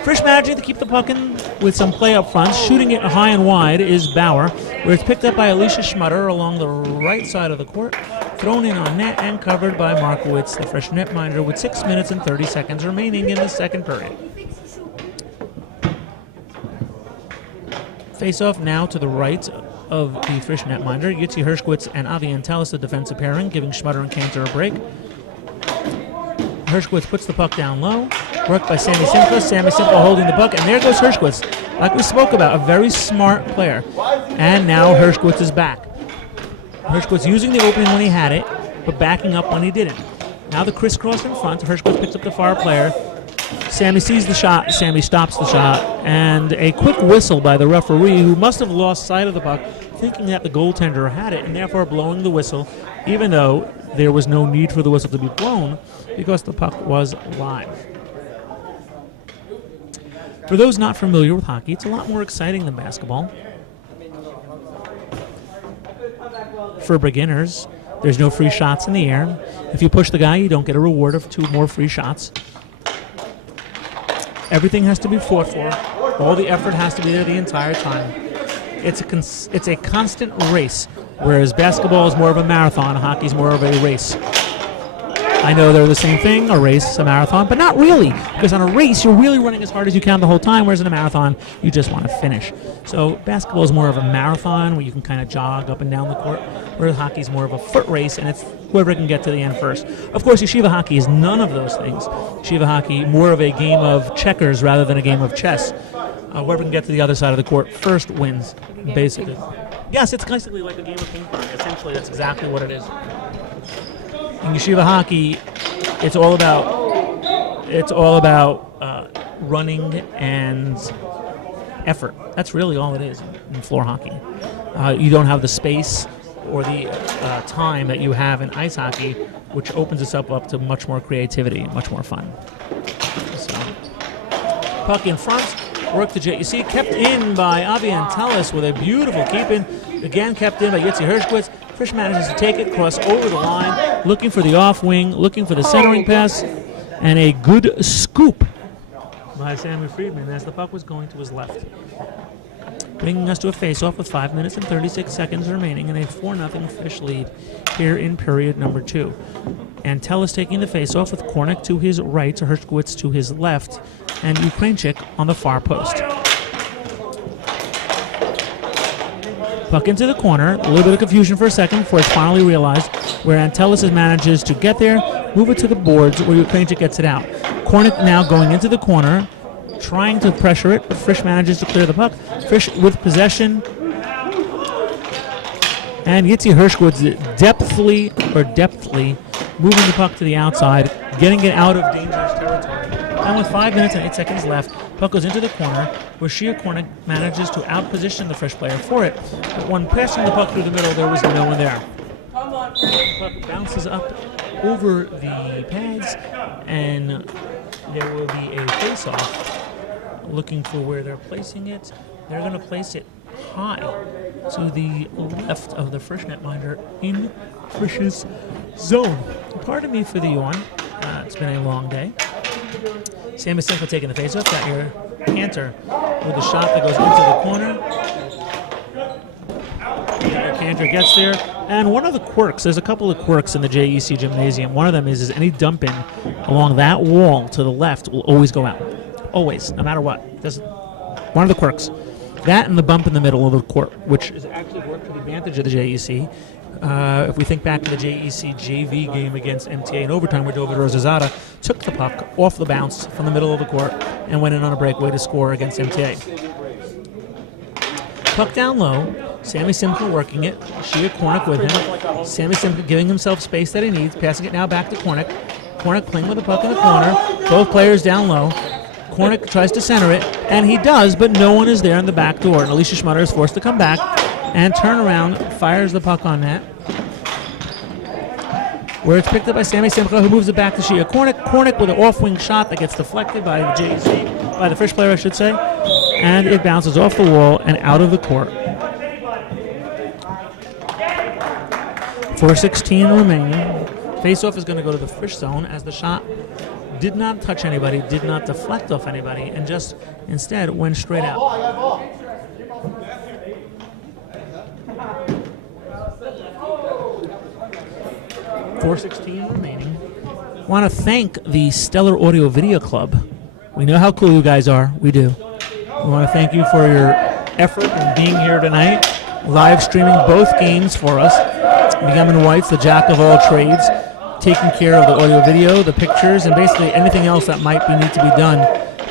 Frisch managing to keep the puck in with some play up front. Shooting it high and wide is Bauer, where it's picked up by Alicia Schmutter along the right side of the court. Thrown in on net and covered by Markowitz, the Frisch netminder, with 6 minutes and 30 seconds remaining in the second period. Face-off now to the right of the Frisch netminder. Yitzi Hershkowitz and Avi Antelis, the defensive pairing, giving Schmutter and Cantor a break. Hershkowitz puts the puck down low, worked by Sammy Simcha. Sammy Simcha holding the puck, and there goes Hershkowitz. Like we spoke about, a very smart player. And now Hershkowitz is back. Hershkowitz using the opening when he had it, but backing up when he didn't. Now the crisscross in front. Hershkowitz picks up the far player. Sammy sees the shot. Sammy stops the shot. And a quick whistle by the referee, who must have lost sight of the puck, thinking that the goaltender had it, and therefore blowing the whistle, even though there was no need for the whistle to be blown because the puck was live. For those not familiar with hockey, it's a lot more exciting than basketball. For beginners, there's no free shots in the air. If you push the guy, you don't get a reward of 2 more free shots. Everything has to be fought for. All the effort has to be there the entire time. It's a constant race, whereas basketball is more of a marathon, hockey is more of a race. I know they're the same thing, a race, a marathon, but not really, because on a race, you're really running as hard as you can the whole time, whereas in a marathon, you just want to finish. So basketball is more of a marathon, where you can kind of jog up and down the court, whereas hockey is more of a foot race, and it's whoever can get to the end first. Of course, yeshiva hockey is none of those things. Yeshiva hockey, more of a game of checkers rather than a game of chess. Whoever can get to the other side of the court first wins, basically. Yes, it's basically like a game of ping pong. Essentially, that's exactly what it is. In yeshiva hockey, it's all about running and effort. That's really all it is in floor hockey. You don't have the space or the time that you have in ice hockey, which opens us up to much more creativity, much more fun. So, puck in front, work the JEC, kept in by Avi Antelis with a beautiful keep-in. Again, kept in by Yitzi Hershkowitz. Frisch manages to take it, cross over the line, looking for the off wing, looking for the centering pass, and a good scoop by Sammy Friedman as the puck was going to his left. Bringing us to a face-off with 5 minutes and 36 seconds remaining and a 4-0 Frisch lead here in period number 2. Antelis taking the face-off with Kornick to his right, Hershkowitz to his left, and Ukrainchik on the far post. Puck into the corner. A little bit of confusion for a second before it's finally realized, where Antelis manages to get there, move it to the boards where Ukrainchik gets it out. Kornick now going into the corner, trying to pressure it, but Frisch manages to clear the puck. Frisch with possession. And Yitzi Hershkowitz depthly moving the puck to the outside, getting it out of dangerous territory. And with 5 minutes and 8 seconds left, puck goes into the corner, where Shia Kornick manages to outposition the Frisch player for it. But when passing the puck through the middle, there was no one there. The puck bounces up over the pads, and there will be a face-off. Looking for where they're placing it. They're going to place it high to the left of the Frisch netminder in Frisch's zone. Pardon me for the yawn. It's been a long day. Sammy Simcha taking the face-off. Got your Cantor with a shot that goes into the corner. Cantor gets there. And one of the quirks, there's a couple of quirks in the JEC gymnasium. One of them is any dump in along that wall to the left will always go out. Always, no matter what. One of the quirks. That and the bump in the middle of the court, which has actually worked to the advantage of the JEC. If we think back to the JEC JV game against MTA in overtime, where David Rosazada took the puck off the bounce from the middle of the court and went in on a breakaway to score against MTA. Puck down low. Sammy Simcha working it. Shia Kornick with him. Sammy Simcha giving himself space that he needs. Passing it now back to Kornick. Kornick playing with the puck in the corner. Both players down low. Kornick tries to center it, and he does, but no one is there in the back door. And Alicia Schmutter is forced to come back and turn around, fires the puck on net, where it's picked up by Sammy Simcha, who moves it back to Shia Kornick. Kornick with an off-wing shot that gets deflected by the JC. by the Frisch player, I should say, and it bounces off the wall and out of the court. 4:16 remaining. Face-off is going to go to the Frisch zone as the shot did not touch anybody, did not deflect off anybody, and just instead went straight out. 4:16 remaining. Want to thank the Stellar Audio Video Club. We know how cool you guys are. We do. We want to thank you for your effort in being here tonight, live streaming both games for us. Begamin White's the jack of all trades, taking care of the audio video, the pictures, and basically anything else that might need to be done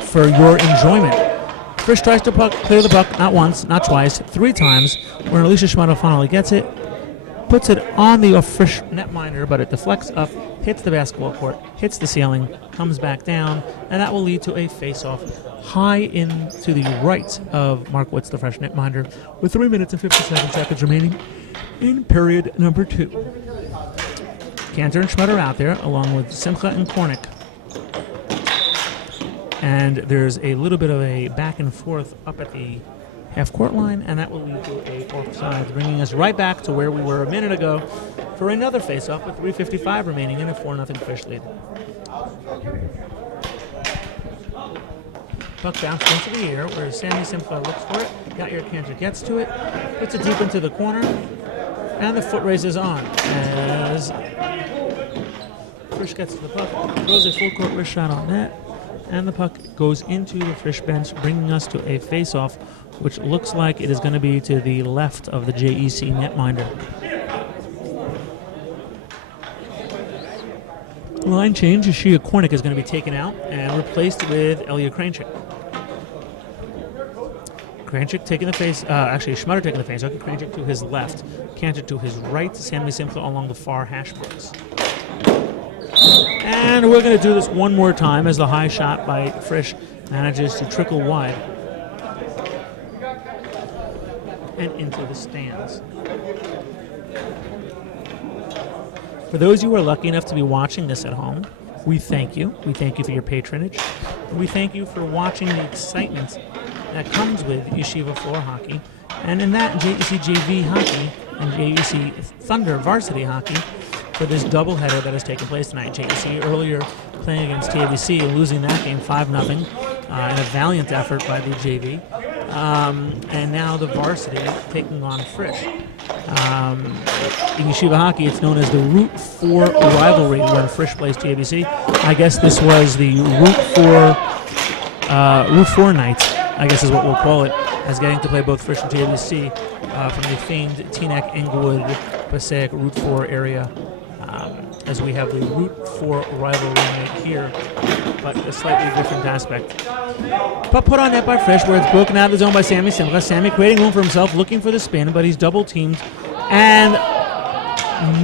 for your enjoyment. Frisch tries to clear the puck not once, not twice, 3 times, where Alicia Schmutter finally gets it, puts it on the Frisch netminder, but it deflects up, hits the basketball court, hits the ceiling, comes back down, and that will lead to a face-off high in to the right of Markowitz, the Frisch netminder, with 3 minutes and 57 seconds remaining in period number 2. Cantor and Schmutter out there, along with Simcha and Kornick. And there's a little bit of a back and forth up at the half-court line, and that will lead to a offside, bringing us right back to where we were a minute ago for another face-off with 3:55 remaining in a 4-0 Frisch lead. Puck bounced into the air, where Sammy Simcha looks for it. Yair Cantor gets to it, puts it deep into the corner, and the foot race is on as Frisch gets to the puck, throws a full-court wrist shot on net, and the puck goes into the Frisch bench, bringing us to a face-off, which looks like it is going to be to the left of the JEC netminder. Line change, Ashia Kornick is going to be taken out and replaced with Elia Kranchik. Kranchik taking the face, actually Schmutter taking the face, okay, Kranchik to his left, Cantor to his right, Sammy Simcha along the far hash marks. And we're going to do this one more time as the high shot by Frisch manages to trickle wide and into the stands. For those who are lucky enough to be watching this at home, we thank you. We thank you for your patronage. We thank you for watching the excitement that comes with Yeshiva floor hockey, and in that JEC JV hockey and JEC Thunder varsity hockey for this doubleheader that has taken place tonight. JEC earlier playing against TABC and losing that game 5-0 in a valiant effort by the JV. And now the varsity taking on Frisch. In Yeshiva hockey, it's known as the Route 4 rivalry when Frisch plays TABC. I guess this was the Route 4 night, I guess is what we'll call it, as getting to play both Frisch and TABC from the famed Teaneck, Englewood, Passaic Route 4 area. As we have the Route 4 rivalry night here, but a slightly different aspect. Puck put on net by Frisch, where it's broken out of the zone by Sammy Simcha. Sammy creating room for himself, looking for the spin, but he's double teamed and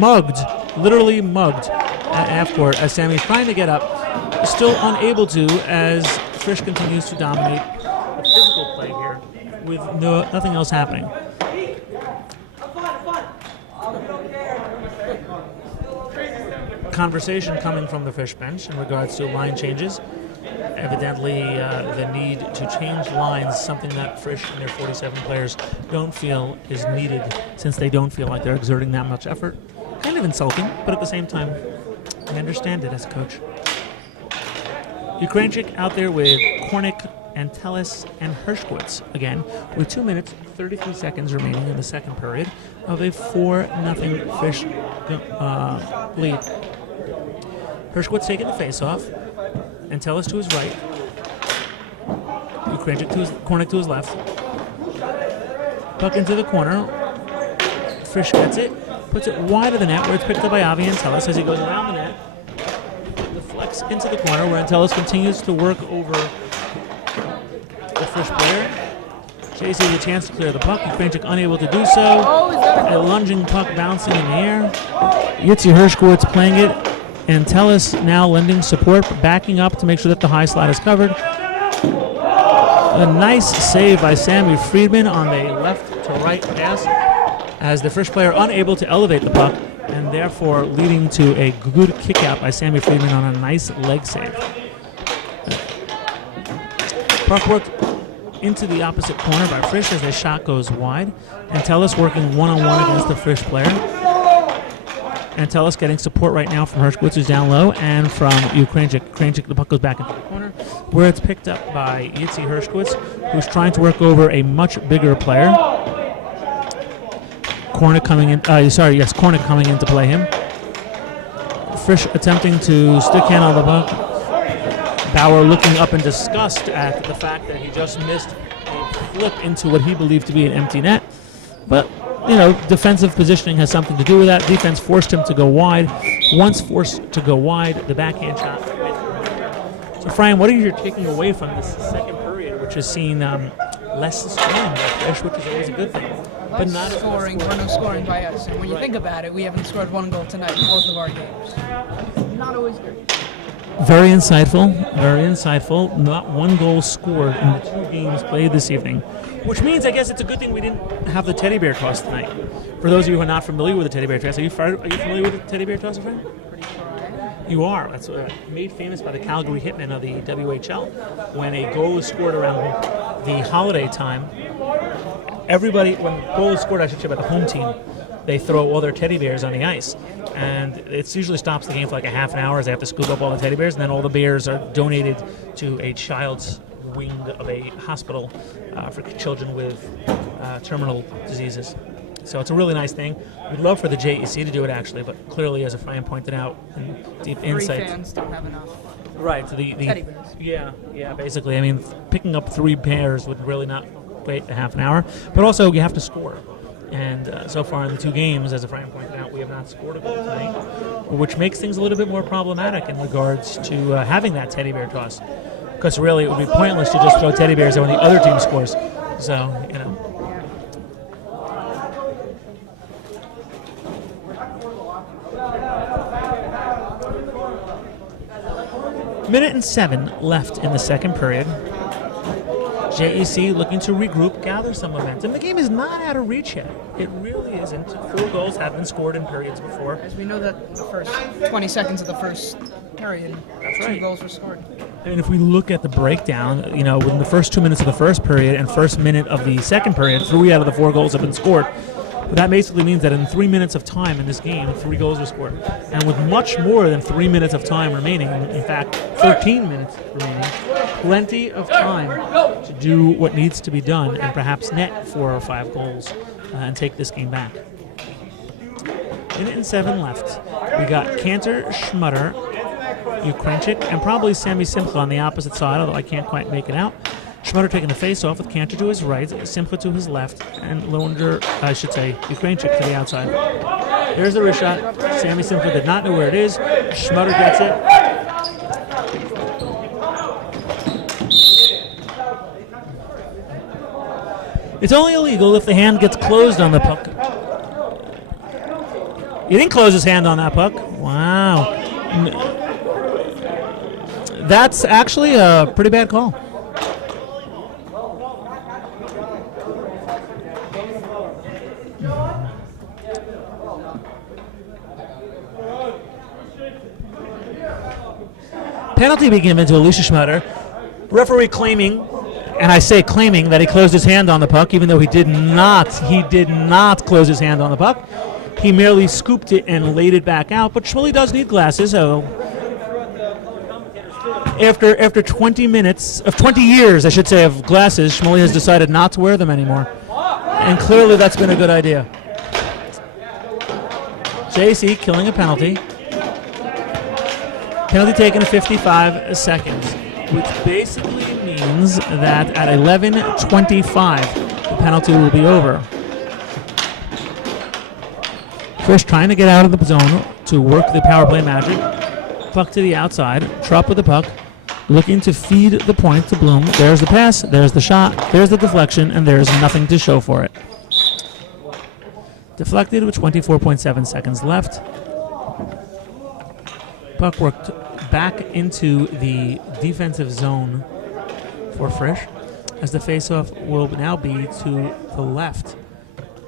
mugged, literally mugged at half court as Sammy's trying to get up, still unable to as Frisch continues to dominate the physical play here with nothing else happening. Conversation coming from the Frisch bench in regards to line changes. Evidently, the need to change lines, something that Frisch and their 47 players don't feel is needed, since they don't feel like they're exerting that much effort. Kind of insulting, but at the same time, I understand it as a coach. Ukrainchik out there with Kornick, Antelis, and Hershkowitz again, with 2 minutes, 33 seconds remaining in the second period of a 4-0 Frisch lead. Hershkowitz taking the face-off. Antelis to his right. Kornick to his left. Puck into the corner. Frisch gets it. Puts it wide of the net where it's picked up by Avi Antelis as he goes around the net. Deflects into the corner where Antelis continues to work over the Frisch player. Chase has a chance to clear the puck. Ukrainchik unable to do so. A lunging puck bouncing in the air. Yitzi Hershkowitz playing it. Antelis now lending support, backing up to make sure that the high slide is covered. A nice save by Sammy Friedman on the left to right pass as the Frisch player unable to elevate the puck and therefore leading to a good kick out by Sammy Friedman on a nice leg save. Puck worked into the opposite corner by Frisch as the shot goes wide. Antelis working one-on-one against the Frisch player. Antelis getting support right now from Hershkowitz, who's down low, and from Ukrainchik. Ukrainchik, the puck goes back into the corner, where it's picked up by Yitzi Hershkowitz, who's trying to work over a much bigger player. Kornick coming in. Kornick coming in to play him. Frisch attempting to stick hand on the puck. Bauer looking up in disgust at the fact that he just missed a flip into what he believed to be an empty net. But, defensive positioning has something to do with that. Defense forced him to go wide. Once forced to go wide, the backhand shot. So, Brian, what are you taking away from this second period, which has seen less scoring by Frisch, which is always a good thing? But not scoring, or no scoring by us. And when you think about it, we haven't scored one goal tonight in both of our games. Not always good. Very insightful, very insightful. Not one goal scored in the 2 games played this evening, which means I guess it's a good thing we didn't have the teddy bear toss tonight. For those of you who are not familiar with the teddy bear toss, are you familiar with the teddy bear toss, friend? Pretty sure. You are. That's made famous by the Calgary Hitmen of the WHL. When a goal is scored around the holiday time, when a goal is scored, I should say, by the home team, they throw all their teddy bears on the ice. And it usually stops the game for like a half an hour as they have to scoop up all the teddy bears, and then all the bears are donated to a child's wing of a hospital for children with terminal diseases. So it's a really nice thing. We'd love for the JEC to do it, actually, but clearly, as Efraim pointed out in deep insight, 3 fans don't have enough. Right, the Teddy bears. Yeah, basically. I mean, picking up 3 pairs would really not wait a half an hour, but also you have to score. And so far in the 2 games, as Efraim pointed out, we have not scored a goal tonight, which makes things a little bit more problematic in regards to having that teddy bear toss. Because really, it would be pointless to just throw teddy bears when the other team scores. So, Minute and 7 left in the second period. JEC looking to regroup, gather some momentum. The game is not out of reach yet. It really isn't. 4 goals have been scored in periods before. As we know that the first 20 seconds of the first period, That's 2 right. goals were scored. And if we look at the breakdown, within the first 2 minutes of the first period and first minute of the second period, 3 out of the 4 goals have been scored. But that basically means that in 3 minutes of time in this game, 3 goals were scored. And with much more than 3 minutes of time remaining, in fact, 13 minutes remaining, plenty of time to do what needs to be done and perhaps net 4 or 5 goals and take this game back. Minute and 7 left. We got Cantor, Schmutter, Ukrainchik, and probably Sammy Simcha on the opposite side, although I can't quite make it out. Schmutter taking the face-off with Cantor to his right, Simcha to his left, and Ukrainchik to the outside. There's the wrist shot. Sammy Simcha did not know where it is. Schmutter gets it. It's only illegal if the hand gets closed on the puck. He didn't close his hand on that puck. Wow. That's actually a pretty bad call. Penalty being given to Alicia Schmutter. Referee claiming, and I say claiming, that he closed his hand on the puck, even though he did not. He did not close his hand on the puck. He merely scooped it and laid it back out. But Schmully does need glasses, so after 20 years, I should say, of glasses, Schmully has decided not to wear them anymore. And clearly that's been a good idea. JC killing a penalty. Penalty taken at 55 seconds, which basically means that at 11:25, the penalty will be over. Frisch trying to get out of the zone to work the power play magic. Puck to the outside. Trupp with the puck, looking to feed the point to Bloom. There's the pass, there's the shot, there's the deflection, and there's nothing to show for it. Deflected with 24.7 seconds left. Puck worked back into the defensive zone for Frisch, as the faceoff will now be to the left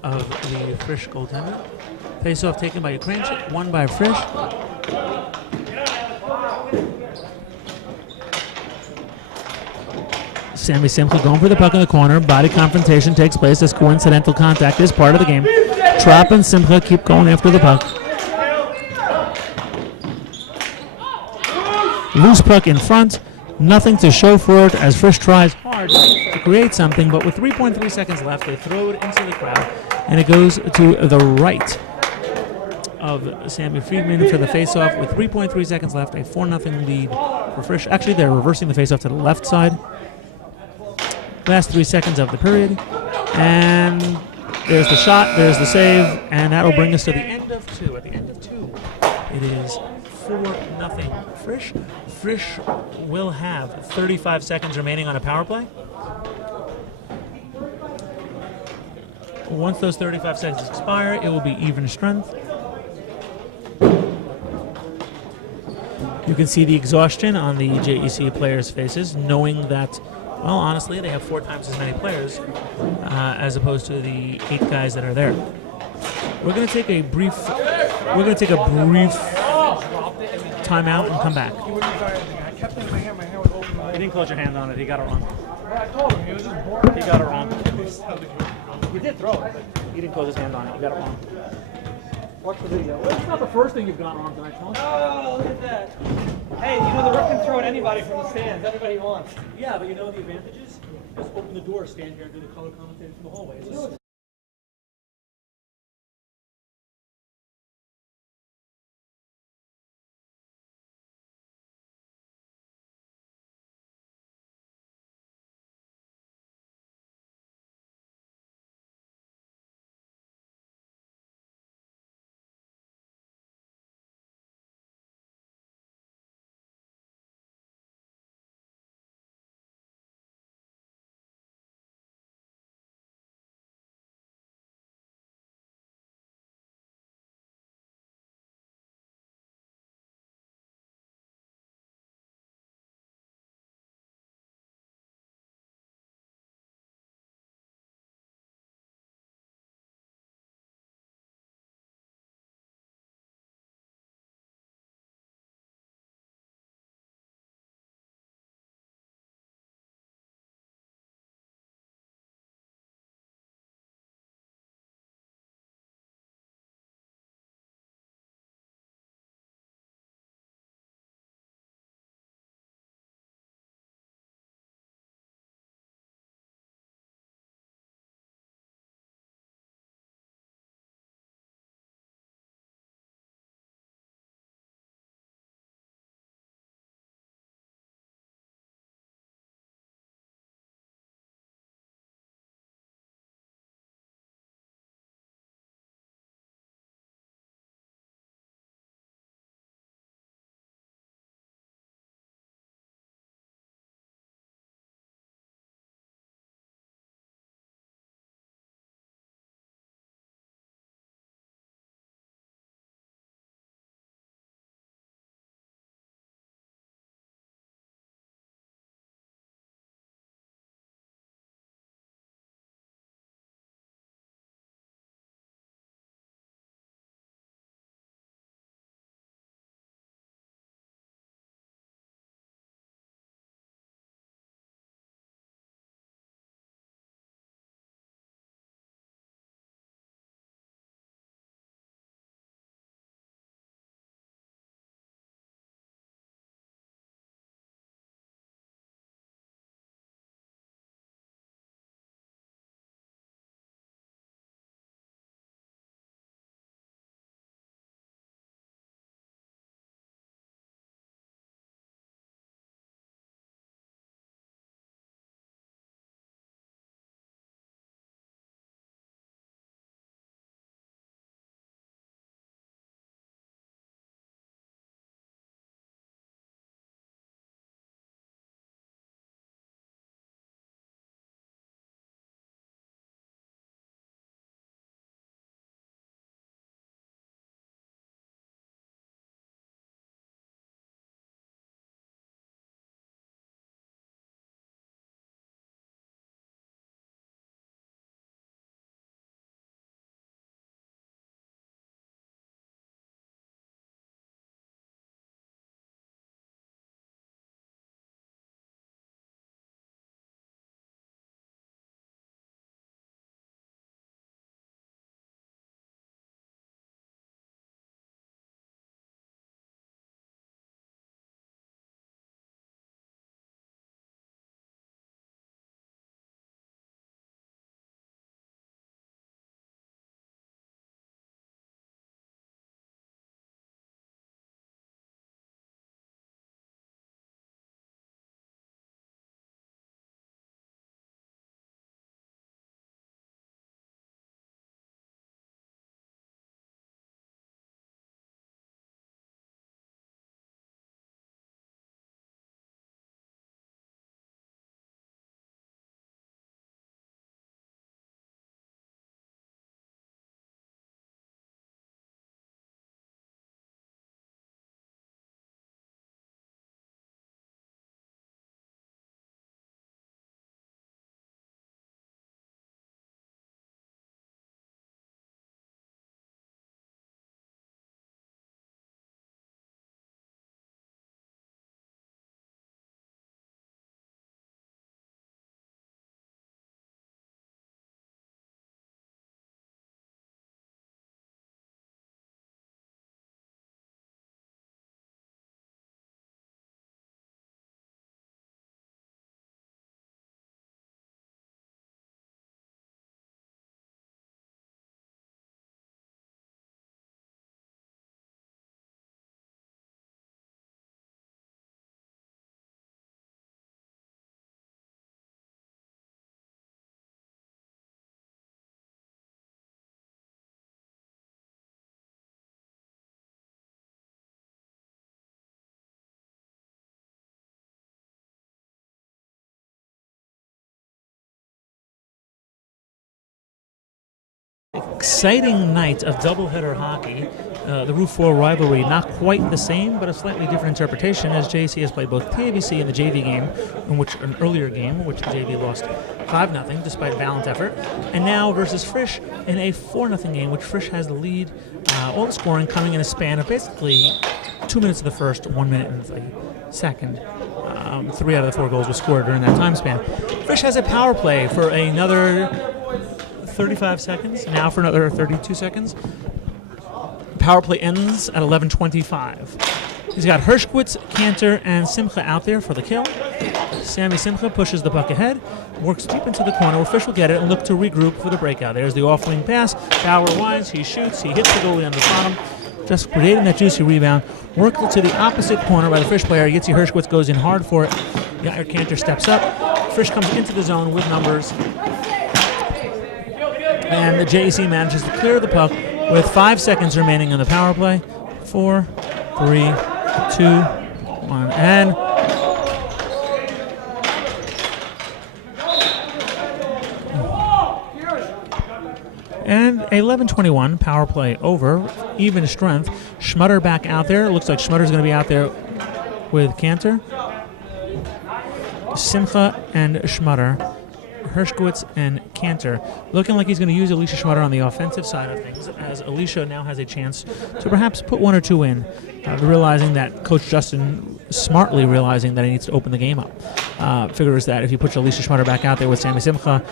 of the Frisch goaltender. Faceoff taken by Ukrainchik, won by Frisch. Sammy Simcha going for the puck in the corner. Body confrontation takes place as coincidental contact is part of the game. Trop and Simcha keep going after the puck. Loose puck in front. Nothing to show for it as Frisch tries hard to create something, but with 3.3 seconds left, they throw it into the crowd, and it goes to the right of Sammy Friedman for the faceoff with 3.3 seconds left, a 4-0 lead for Frisch. Actually, they're reversing the faceoff to the left side. Last 3 seconds of the period, and there's the shot, there's the save, and that'll bring us to the end of 2. At the end of 2, it is 4-0 Frisch. Frisch will have 35 seconds remaining on a power play. Once those 35 seconds expire, it will be even strength. You can see the exhaustion on the JEC players' faces, knowing that, well, honestly, they have 4 times as many players as opposed to the 8 guys that are there. We're going to take a brief timeout and come back. He didn't close your hand on it. He got it wrong. I told him, he was just bored. He got it wrong. He did throw it, but he didn't close his hand on it. He got it wrong. Watch the video. Well, it's not the first thing you've gotten wrong tonight, Sean. Oh, look at that. Hey, you know the ref can throw at anybody from the stands, anybody he wants. Yeah, but you know the advantages? Just open the door, stand here, and do the color commentating from the hallway. It's just exciting night of doubleheader hockey. The Route 4 rivalry, not quite the same, but a slightly different interpretation, as JC has played both TABC in the JV game, in which an earlier game, in which the JV lost 5-0 despite valiant effort, and now versus Frisch in a 4-0 game, which Frisch has the lead. All the scoring coming in a span of basically 2 minutes of the first, 1 minute in the second. 3 out of the 4 goals were scored during that time span. Frisch has a power play for another 35 seconds, now for another 32 seconds. Power play ends at 11:25. He's got Hershkowitz, Cantor, and Simcha out there for the kill. Sammy Simcha pushes the puck ahead, works deep into the corner where Frisch will get it and look to regroup for the breakout. There's the off-wing pass. Bauer-wise, he shoots, he hits the goalie on the bottom, just creating that juicy rebound. Worked it to the opposite corner by the Frisch player. Yitzi Hershkowitz goes in hard for it. Yair Cantor steps up. Frisch comes into the zone with numbers. And the JEC manages to clear the puck with 5 seconds remaining in the power play. 4, 3, 2, 1, and 11:21 power play over, even strength. Schmutter back out there. Looks like Schmutter's going to be out there with Cantor. Simcha and Schmutter. Hershkowitz and Cantor, looking like he's going to use Alicia Schmutter on the offensive side of things, as Alicia now has a chance to perhaps put 1 or 2 in, realizing that Coach Justin, smartly realizing that he needs to open the game up, figures that if you put Alicia Schmutter back out there with Sammy Simcha,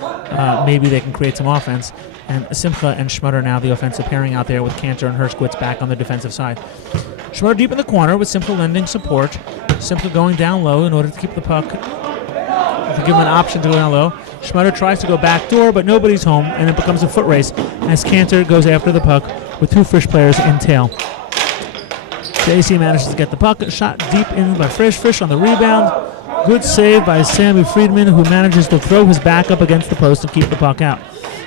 maybe they can create some offense. And Simcha and Schmutter now the offensive pairing out there with Cantor and Hershkowitz back on the defensive side. Schmutter deep in the corner with Simcha lending support. Simcha going down low in order to keep the puck, to give him an option to go down low. Schmutter tries to go back door, but nobody's home, and it becomes a foot race as Cantor goes after the puck with 2 Frisch players in tail. JC manages to get the puck, shot deep in by Frisch. Frisch on the rebound. Good save by Sammy Friedman, who manages to throw his back up against the post and keep the puck out.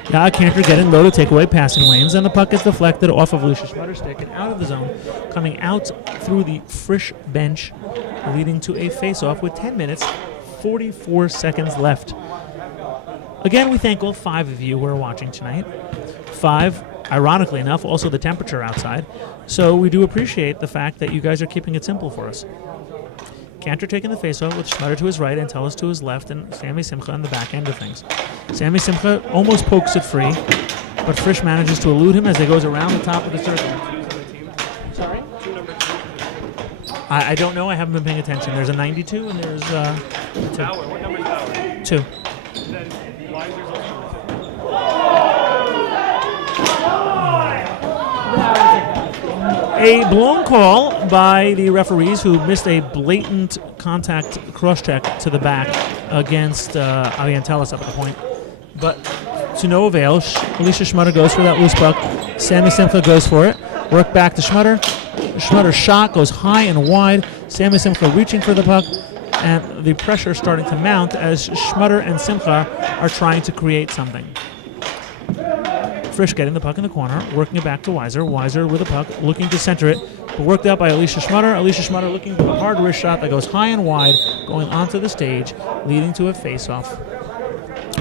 Now Cantor getting low to take away passing lanes, and the puck is deflected off of Lucia Schmutter's stick and out of the zone, coming out through the Frisch bench, leading to a face-off with 10 minutes, 44 seconds left. Again, we thank all 5 of you who are watching tonight. 5, ironically enough, also the temperature outside. So we do appreciate the fact that you guys are keeping it simple for us. Cantor taking the faceoff with Schmutter to his right and Tellis to his left, and Sammy Simcha on the back end of things. Sammy Simcha almost pokes it free, but Frisch manages to elude him as he goes around the top of the circle. Sorry? I don't know. I haven't been paying attention. There's a 92 and there's a 2. What number is Bauer? 2. Then Weiser's also A blown call by the referees who missed a blatant contact cross-check to the back against Aviantelis up at the point. But to no avail, Alicia Schmutter goes for that loose puck. Sammy Simcha goes for it. Work back to Schmutter. Schmutter's shot goes high and wide. Sammy Simcha reaching for the puck. And the pressure starting to mount as Schmutter and Simcha are trying to create something. Frisch getting the puck in the corner, working it back to Weiser. Weiser with the puck, looking to center it, but worked out by Alicia Schmutter. Alicia Schmutter looking for a hard wrist shot that goes high and wide, going onto the stage, leading to a face-off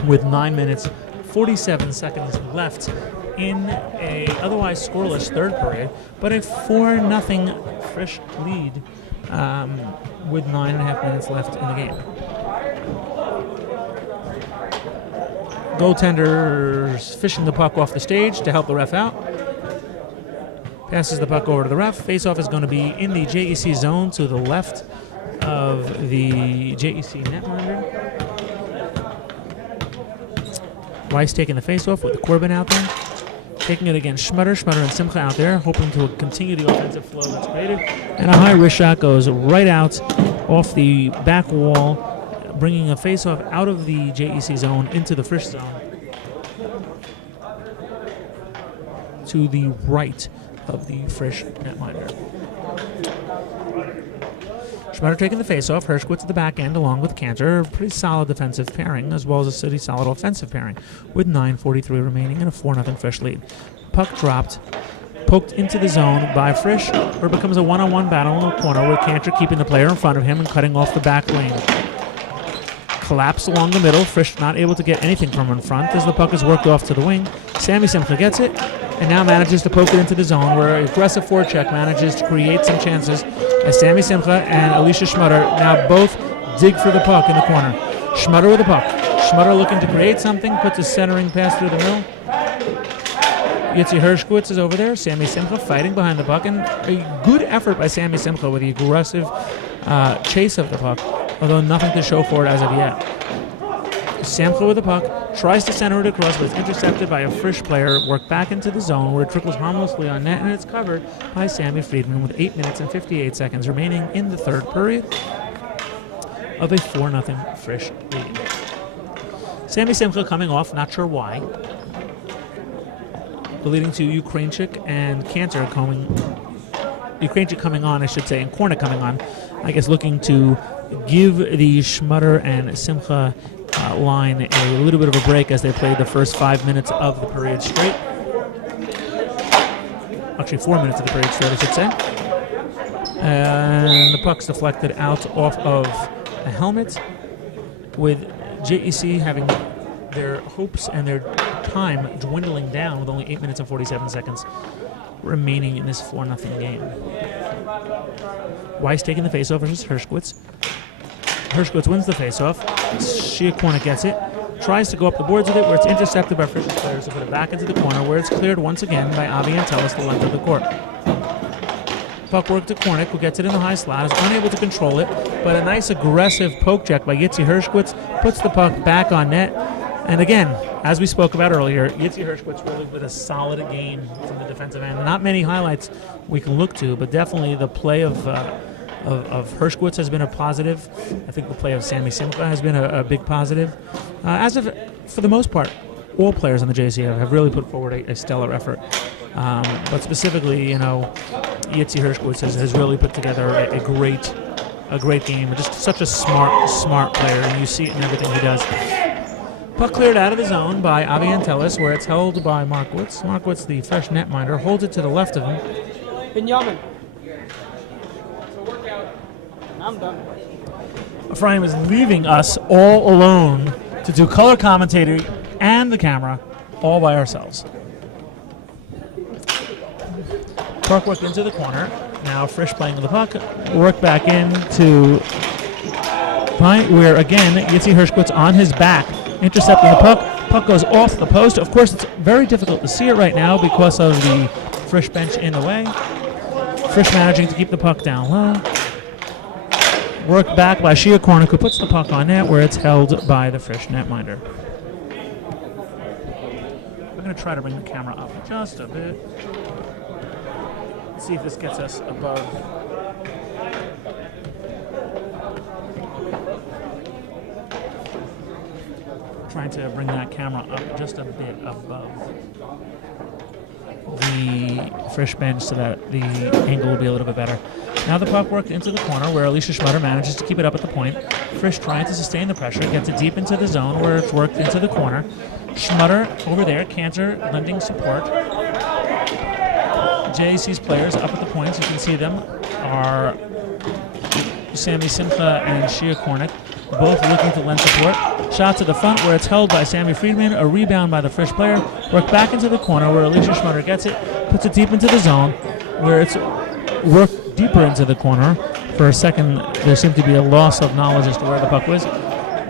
with 9 minutes, 47 seconds left in a otherwise scoreless third period, but a 4-0 Frisch lead with 9.5 minutes left in the game. Goaltenders fishing the puck off the stage to help the ref out. Passes the puck over to the ref. Face-off is going to be in the JEC zone to the left of the JEC netminder. Weiss taking the face-off with the Corbin out there. Taking it against Schmutter. Schmutter and Simcha out there, hoping to continue the offensive flow that's created. And a high wrist shot goes right out off the back wall, bringing a face-off out of the JEC zone into the Frisch zone to the right of the Frisch netminder. Schmutter taking the face-off. Hershkowitz at the back end along with Cantor. A pretty solid defensive pairing as well as a pretty solid offensive pairing with 9:43 remaining and a 4-0 Frisch lead. Puck dropped, poked into the zone by Frisch, where it becomes a one-on-one battle in the corner with Cantor keeping the player in front of him and cutting off the back lane. Collapse along the middle. Frisch not able to get anything from in front as the puck is worked off to the wing. Sammy Simcha gets it and now manages to poke it into the zone where an aggressive forecheck manages to create some chances as Sammy Simcha and Alicia Schmutter now both dig for the puck in the corner. Schmutter with the puck. Schmutter looking to create something, puts a centering pass through the middle. Yitzi Hershkowitz is over there. Sammy Simcha fighting behind the puck, and a good effort by Sammy Simcha with the aggressive chase of the puck, although nothing to show for it as of yet. Simcha with the puck, tries to center it across, but it's intercepted by a Frisch player, worked back into the zone where it trickles harmlessly on net, and it's covered by Sammy Friedman with 8 minutes and 58 seconds remaining in the third period of a 4-0 Frisch lead. Sammy Simcha coming off, not sure why, leading to Ukrainchik and Cantor Ukrainchik coming on, I should say, and Kornick coming on, I guess looking to give the Schmutter and Simcha line a little bit of a break as they played the first 5 minutes of the period straight. Actually, 4 minutes of the period straight, I should say. And the puck's deflected out off of the helmet, with JEC having their hopes and their time dwindling down with only 8 minutes and 47 seconds remaining in this 4-0 game. Weiss taking the faceoff versus Hershkowitz. Hershkowitz wins the faceoff. Shia Kornick gets it. Tries to go up the boards with it, where it's intercepted by Frisch's players to put it back into the corner, where it's cleared once again by Avi Antelis, the length of the court. Puck work to Kornick, who gets it in the high slot, is unable to control it, but a nice aggressive poke check by Yitzi Hershkowitz puts the puck back on net. And again, as we spoke about earlier, Yitzi Hershkowitz really with a solid game from the defensive end. Not many highlights we can look to, but definitely the play of Hershkowitz has been a positive. I think the play of Sammy Simcha has been a big positive. For the most part, all players on the JCF have really put forward a stellar effort. But specifically, Yitzi Hershkowitz has really put together a great game. Just such a smart player, and you see it in everything he does. Puck cleared out of the zone by Avi Antelis, where it's held by Markowitz. Markowitz, the fresh netminder, holds it to the left of him. Binyamin. I'm done. Ephraim is leaving us all alone to do color commentary and the camera all by ourselves. Puck worked into the corner. Now Frisch playing with the puck. Work back into where again Yitzi Hershkowitz on his back, intercepting the puck. Puck goes off the post. Of course, it's very difficult to see it right now because of the Frisch bench in the way. Frisch managing to keep the puck down low. Worked back by Shia Kornick, who puts the puck on net where it's held by the Frisch netminder. I'm going to try to bring the camera up just a bit. See if this gets us above. Trying to bring that camera up just a bit above the Frisch bench so that the angle will be a little bit better. Now the puck worked into the corner where Alicia Schmutter manages to keep it up at the point. Frisch trying to sustain the pressure, gets it deep into the zone where it's worked into the corner. Schmutter over there, Cantor lending support. JAC's players up at the points, you can see them, are Sammy Simcha and Shia Kornick, both looking to lend support. Shot to the front where it's held by Sammy Friedman, a rebound by the Frisch player. Work back into the corner where Alicia Schmutter gets it, puts it deep into the zone where it's worked deeper into the corner. For a second, there seemed to be a loss of knowledge as to where the puck was.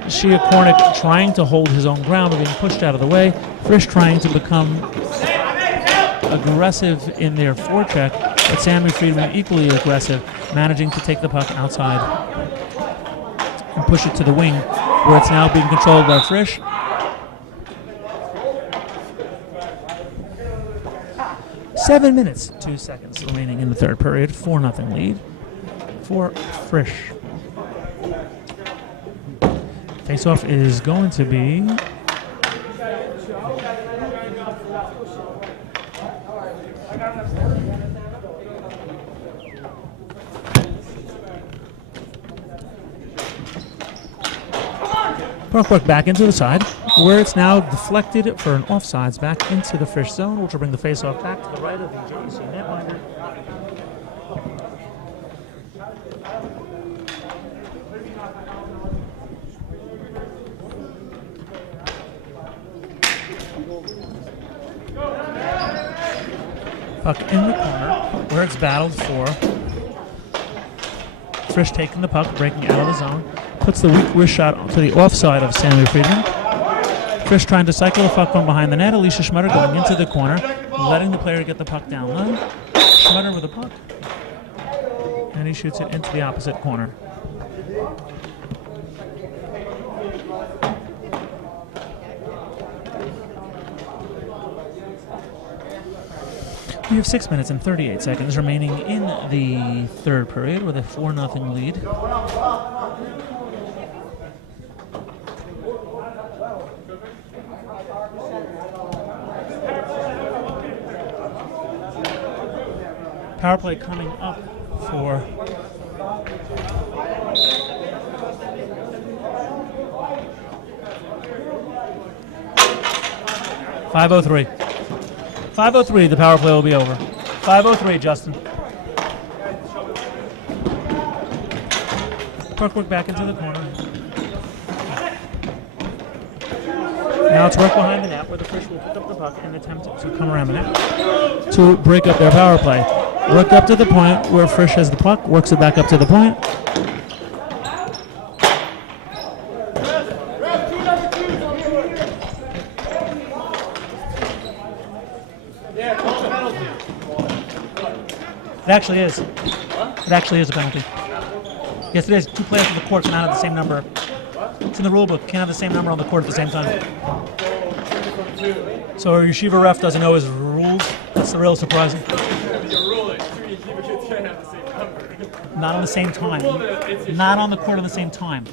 Shia Kornick trying to hold his own ground, but being pushed out of the way. Frisch trying to become aggressive in their forecheck, but Sammy Friedman equally aggressive, managing to take the puck outside and push it to the wing, where it's now being controlled by Frisch. Seven minutes, 2 seconds remaining in the third period. 4-0 lead for Frisch. Face-off is going to be puck work back into the side, where it's now deflected for an offsides back into the Frisch zone, which will bring the face-off back to the right of the JEC netminder. Puck in the corner, where it's battled for. Frisch taking the puck, breaking out of the zone. Puts the weak wrist shot to the offside of Sammy Friedman. Frisch trying to cycle the puck from behind the net. Alicia Schmutter going into the corner, letting the player get the puck down low. Schmutter with the puck. And he shoots it into the opposite corner. We have 6 minutes and 38 seconds remaining in the third period with a 4-0 lead. Power play coming up for .503. 5:03, the power play will be over. 5:03, Justin. Puck work back into the corner. Now it's work behind the net where the Frisch will pick up the puck and attempt to come around the net to break up their power play. Work up to the point where Frisch has the puck, works it back up to the point. It actually is. It actually is a penalty. Yes, it is. Two players on the court cannot have the same number. It's in the rule book. Can't have the same number on the court at the same time. So our yeshiva ref doesn't know his rules. That's the real surprising. Not on the same time. Not on the court on the same time.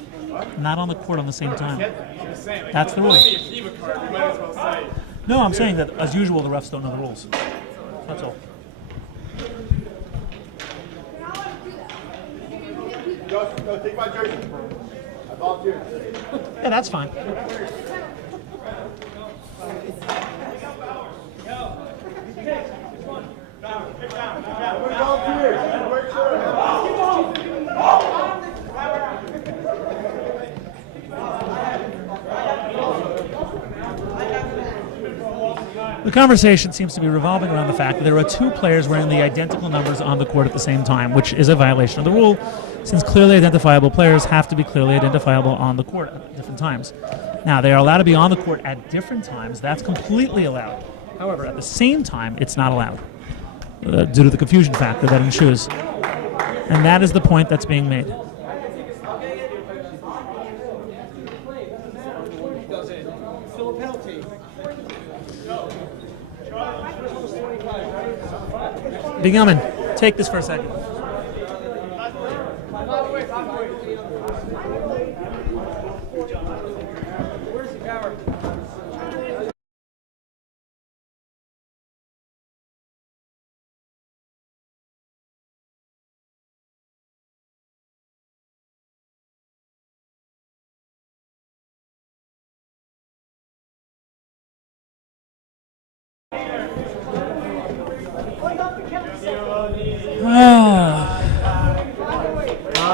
Not on the court on the same time. That's the rule. No, I'm saying that as usual the refs don't know the rules. That's all. No, take my jersey. I volunteer. Yeah, that's fine. The conversation seems to be revolving around the fact that there are two players wearing the identical numbers on the court at the same time, which is a violation of the rule, since clearly identifiable players have to be clearly identifiable on the court at different times. Now, they are allowed to be on the court at different times. That's completely allowed. However, at the same time, it's not allowed due to the confusion factor that ensues. And that is the point that's being made. Begelman, take this for a second.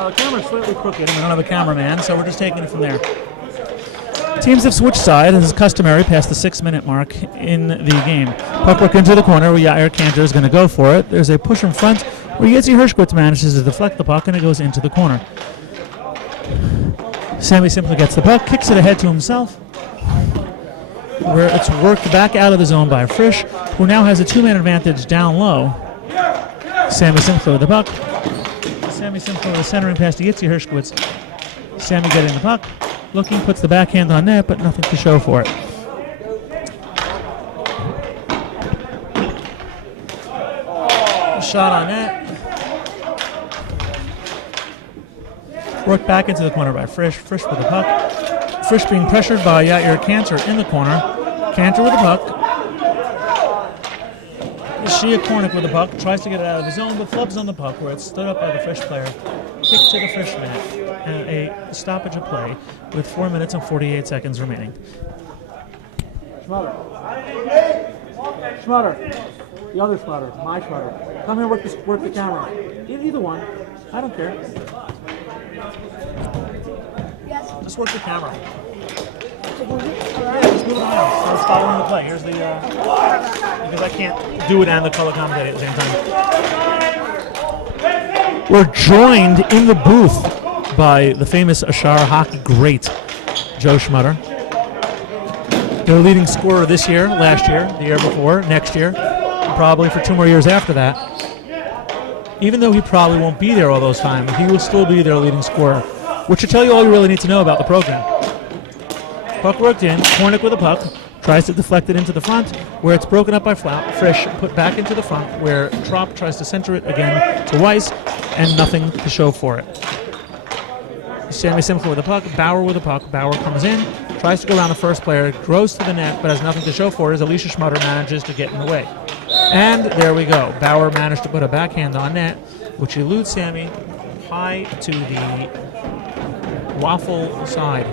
The camera's slightly crooked and we don't have a cameraman, so we're just taking it from there. Teams have switched sides, as is customary, past the 6-minute mark in the game. Puck work into the corner where Yair Cantor is going to go for it. There's a push in front where Yitzi Hirschkowitz manages to deflect the puck and it goes into the corner. Sammy simply gets the puck, kicks it ahead to himself, where it's worked back out of the zone by Frisch, who now has a 2-man advantage down low. Sammy Simcoe with the puck. Sammy Simcoe with a centering pass to Yitzi Hirschkowitz. Sammy getting the puck. Looking, puts the backhand on net, but nothing to show for it. Shot on net. Worked back into the corner by Frisch. Frisch with the puck. Frisch being pressured by Yair Cantor in the corner. Cantor with the puck. Shia Kornick with the puck, tries to get it out of his zone, but flubs on the puck where it's stood up by the Frisch player, kicked to the Frisch net, and a stoppage of play with 4 minutes and 48 seconds remaining. Schmutter. Schmutter. The other Schmutter. My Schmutter. Come here, work the camera. Either one. I don't care. Yes. Just work the camera. All right. Let's move it on. Let's follow the play. Here's the because I can't do it and the color commentator at the same time. We're joined in the booth by the famous Ashara hockey great Joe Schmutter. Their leading scorer this year, last year, the year before, next year, and probably for 2 more years after that. Even though he probably won't be there all those times, he will still be their leading scorer, which should tell you all you really need to know about the program. Puck worked in, Kornick with a puck, tries to deflect it into the front, where it's broken up by Frisch, put back into the front, where Trop tries to center it again to Weiss, and nothing to show for it. Sammy Simcha with a puck, Bauer with a puck, Bauer comes in, tries to go around the first player, goes to the net, but has nothing to show for it as Alicia Schmutter manages to get in the way. And there we go. Bauer managed to put a backhand on net, which eludes Sammy high to the waffle side,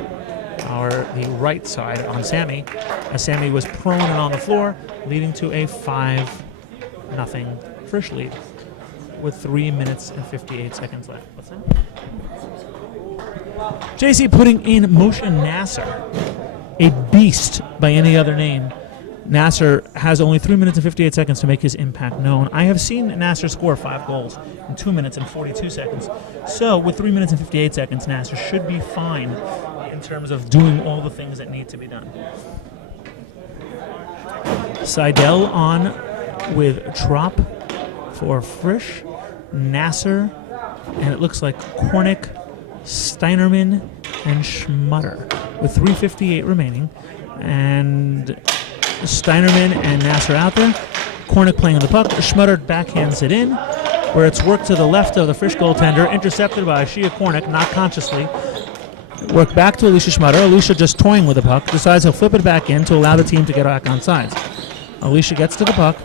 or the right side on Sammy, as Sammy was prone and on the floor, leading to a 5-0 Frisch lead with 3 minutes and 58 seconds left. What's that? JC putting in Moshe Nasser, a beast by any other name. Nasser has only 3 minutes and 58 seconds to make his impact known. I have seen Nasser score 5 goals in 2 minutes and 42 seconds. So with 3 minutes and 58 seconds, Nasser should be fine in terms of doing all the things that need to be done. Seidel on with Trop for Frisch, Nasser, and it looks like Kornick, Steinerman, and Schmutter with 3:58 remaining. And Steinerman and Nasser out there. Kornick playing on the puck. Schmutter backhands it in, where it's worked to the left of the Frisch goaltender, intercepted by Shia Kornick, not consciously. Worked back to Alicia Schmutter. Alicia just toying with the puck, decides he'll flip it back in to allow the team to get back on sides. Alicia gets to the puck,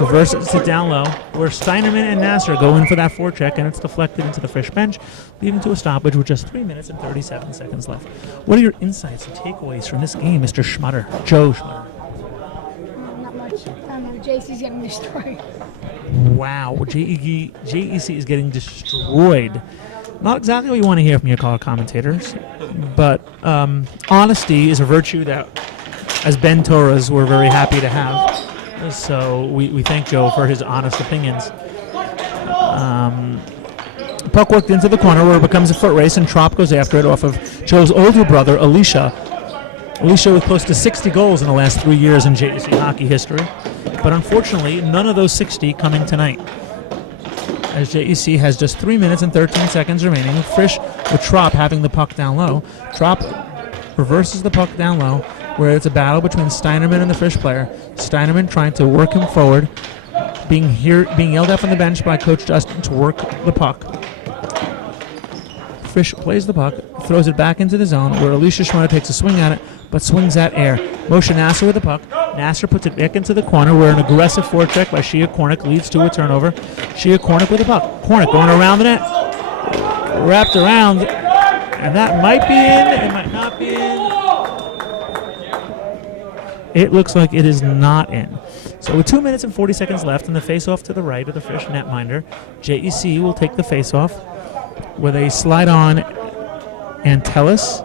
reverses it down low, where Steinerman and Nasser go in for that forecheck, and it's deflected into the Frisch bench, leading to a stoppage with just 3 minutes and 37 seconds left. What are your insights and takeaways from this game, Mr. Schmutter, Joe Schmutter? Not much. JC's getting destroyed. Wow, JEC is getting destroyed. Not exactly what you want to hear from your color commentators, but honesty is a virtue that, as Ben Torres, we're very happy to have. So we thank Joe for his honest opinions. Puck worked into the corner where it becomes a foot race, and Trop goes after it off of Joe's older brother, Alicia. Alicia with close to 60 goals in the last 3 years in JEC hockey history. But unfortunately, none of those 60 coming tonight, as JEC has just 3 minutes and 13 seconds remaining. Frisch with Trop having the puck down low. Trop reverses the puck down low, where it's a battle between Steinerman and the Frisch player. Steinerman trying to work him forward, being yelled at from the bench by Coach Justin to work the puck. Frisch plays the puck, throws it back into the zone, where Alicia Schmutter takes a swing at it, but swings at air. Moshe Nasser with the puck. Nasser puts it back into the corner, where an aggressive forecheck by Shia Kornick leads to a turnover. Shia Kornick with the puck. Kornick going around the net. Wrapped around. And that might be in. It might not be in. It looks like it is not in. So with 2 minutes and 40 seconds left and the face-off to the right of the Frisch netminder, JEC will take the face-off where they slide on Antelis,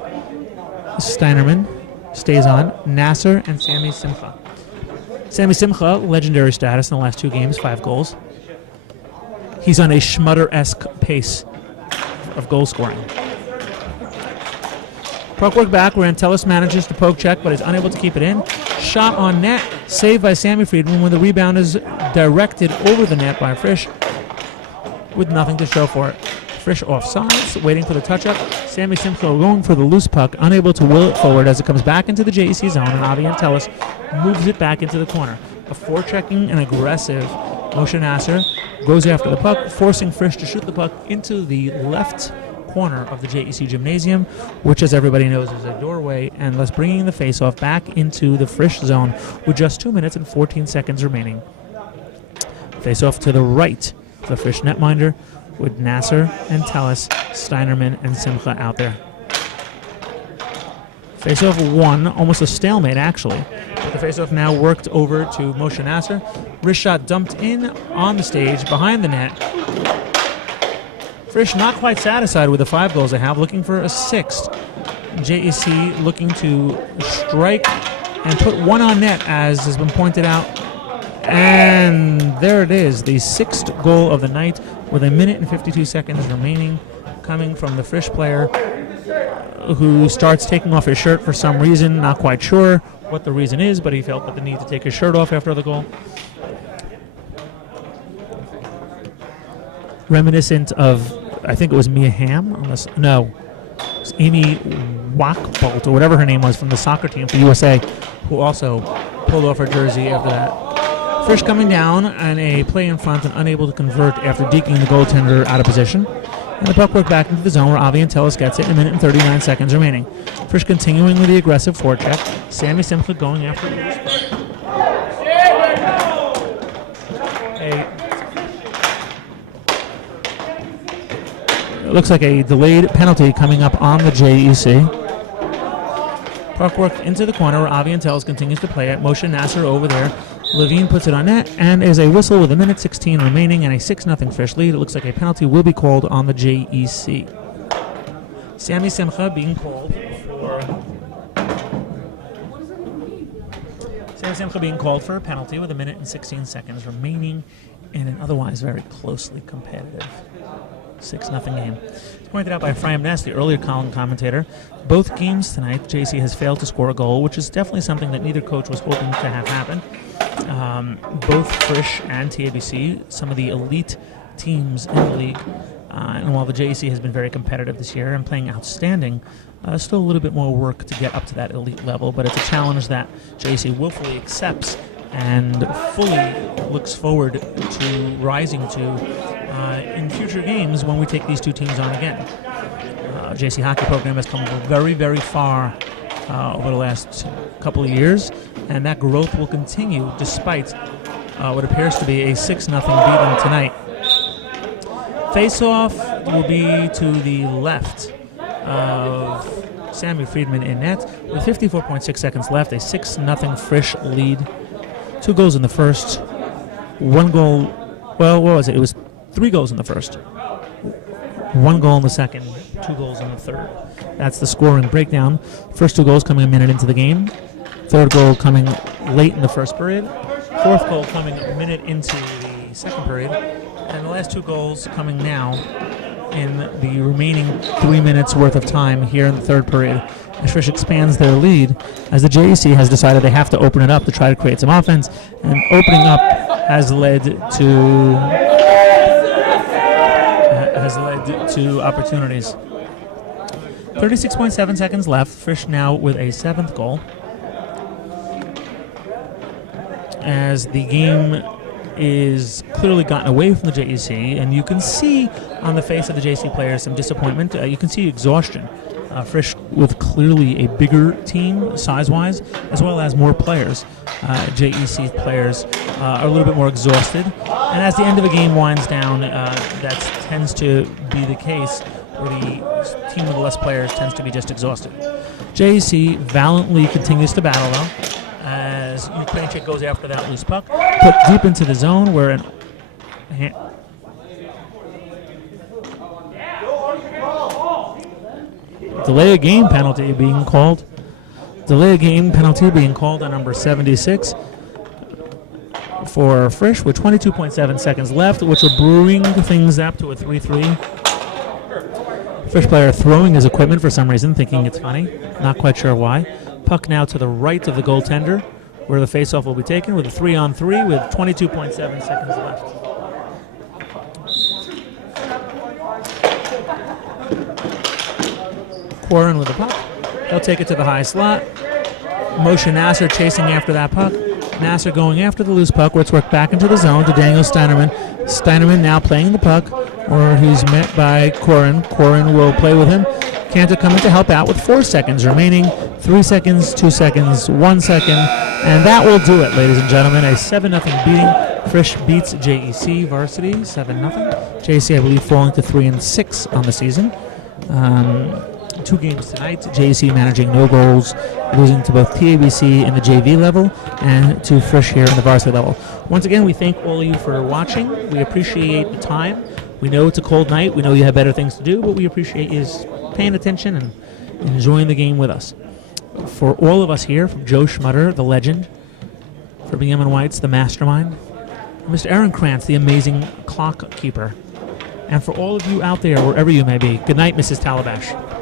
Steinerman stays on, Nasser, and Sammy Simcha. Sammy Simcha, legendary status in the last 2 games, 5 goals. He's on a Schmutter-esque pace of goal scoring. Puck work back where Antelis manages to poke check, but is unable to keep it in. Shot on net, saved by Sammy Friedman when the rebound is directed over the net by Frisch with nothing to show for it. Frisch offsides, waiting for the touch-up. Sammy Simcha going for the loose puck, unable to will it forward as it comes back into the JEC zone, and Avi Antelis moves it back into the corner. A forechecking and aggressive Moshe Nasser goes after the puck, forcing Frisch to shoot the puck into the left corner of the JEC gymnasium, which, as everybody knows, is a doorway, and thus bringing the faceoff back into the Frisch zone with just 2 minutes and 14 seconds remaining. Faceoff to the right, the Frisch netminder, with Nasser and Tellis, Steinerman, and Simcha out there. Faceoff 1, almost a stalemate actually. The faceoff now worked over to Moshe Nasser. Wrist shot dumped in on the stage behind the net. Frisch not quite satisfied with the 5 goals they have, looking for a 6th. JEC looking to strike and put one on net, as has been pointed out. And there it is, the 6th goal of the night with 1 minute and 52 seconds remaining, coming from the Frisch player who starts taking off his shirt for some reason. Not quite sure what the reason is, but he felt the need to take his shirt off after the goal. Reminiscent of, I think it was Mia Hamm on this. No, it was Amy Wackbolt or whatever her name was from the soccer team for USA, who also pulled off her jersey after that. Frisch coming down and a play in front and unable to convert after deking the goaltender out of position. And the puck worked back into the zone where Avi Antelis gets it in 1 minute and 39 seconds remaining. Frisch continuing with the aggressive forecheck. Sammy Simcha going after it. It looks like a delayed penalty coming up on the JEC. Puck worked into the corner where Avi Antelis continues to play it. Moshe Nasser over there. Levine puts it on net, and there's a whistle with 1 minute 16 remaining and a 6-0 Frisch lead. It looks like a penalty will be called on the JEC. Sammy Simcha being called for a penalty with 1 minute and 16 seconds remaining in an otherwise very closely competitive 6-0 game. It's pointed out by Ephraim Ness, the earlier column commentator. Both games tonight, JC has failed to score a goal, which is definitely something that neither coach was hoping to have happen. Both Frisch and TABC, some of the elite teams in the league, and while the JC has been very competitive this year and playing outstanding, still a little bit more work to get up to that elite level, but it's a challenge that JC willfully accepts and fully looks forward to rising to in future games when we take these two teams on again. JC hockey program has come very, very far over the last couple of years, and that growth will continue despite what appears to be a 6-0 beating tonight. Face-off will be to the left of Sammy Friedman in net with 54.6 seconds left, a 6-0 Frisch lead. 2 goals in the first, 1 goal, well, what was it? It was 3 goals in the first, 1 goal in the second, 2 goals in the third. That's the scoring breakdown. First 2 goals coming a minute into the game. Third goal coming late in the first period. Fourth goal coming a minute into the second period. And the last 2 goals coming now in the remaining 3 minutes worth of time here in the third period. As Frisch expands their lead, as the JEC has decided they have to open it up to try to create some offense, and opening up has led to opportunities. 36.7 seconds left. Frisch now with a 7th goal. As the game is clearly gotten away from the JEC, and you can see on the face of the JEC players some disappointment. You can see exhaustion. Frisch with clearly a bigger team size-wise, as well as more players. JEC players are a little bit more exhausted. And as the end of a game winds down, that tends to be the case, where the team with less players tends to be just exhausted. JEC valiantly continues to battle, though, as Ukrainchik goes after that loose puck, put deep into the zone where an delay of game penalty being called. Delay of game penalty being called on number 76 for Frisch with 22.7 seconds left, which will bring things up to a 3-3. Frisch player throwing his equipment for some reason, thinking it's funny. Not quite sure why. Puck now to the right of the goaltender, where the faceoff will be taken with a 3-on-3 with 22.7 seconds left. Quarren with the puck. He'll take it to the high slot. Moshe Nasser chasing after that puck. Nasser going after the loose puck, where it's worked back into the zone to Daniel Steinerman. Steinerman now playing the puck, or he's met by Quarren. Quarren will play with him. Cantor coming to help out with 4 seconds remaining. 3 seconds, 2 seconds, 1 second. And that will do it, ladies and gentlemen. A 7-0 beating. Frisch beats JEC Varsity 7-0. JEC, I believe, falling to 3-6 on the season. 2 games tonight. JEC managing no goals, losing to both TABC in the JV level and to Frisch here in the varsity level. Once again, we thank all of you for watching. We appreciate the time. We know it's a cold night. We know you have better things to do, but we appreciate you paying attention and enjoying the game with us. For all of us here, from Joe Schmutter, the legend, for BM and Whites, the mastermind, Mr. Aaron Krantz, the amazing clock keeper, and for all of you out there, wherever you may be, good night, Mrs. Talabash.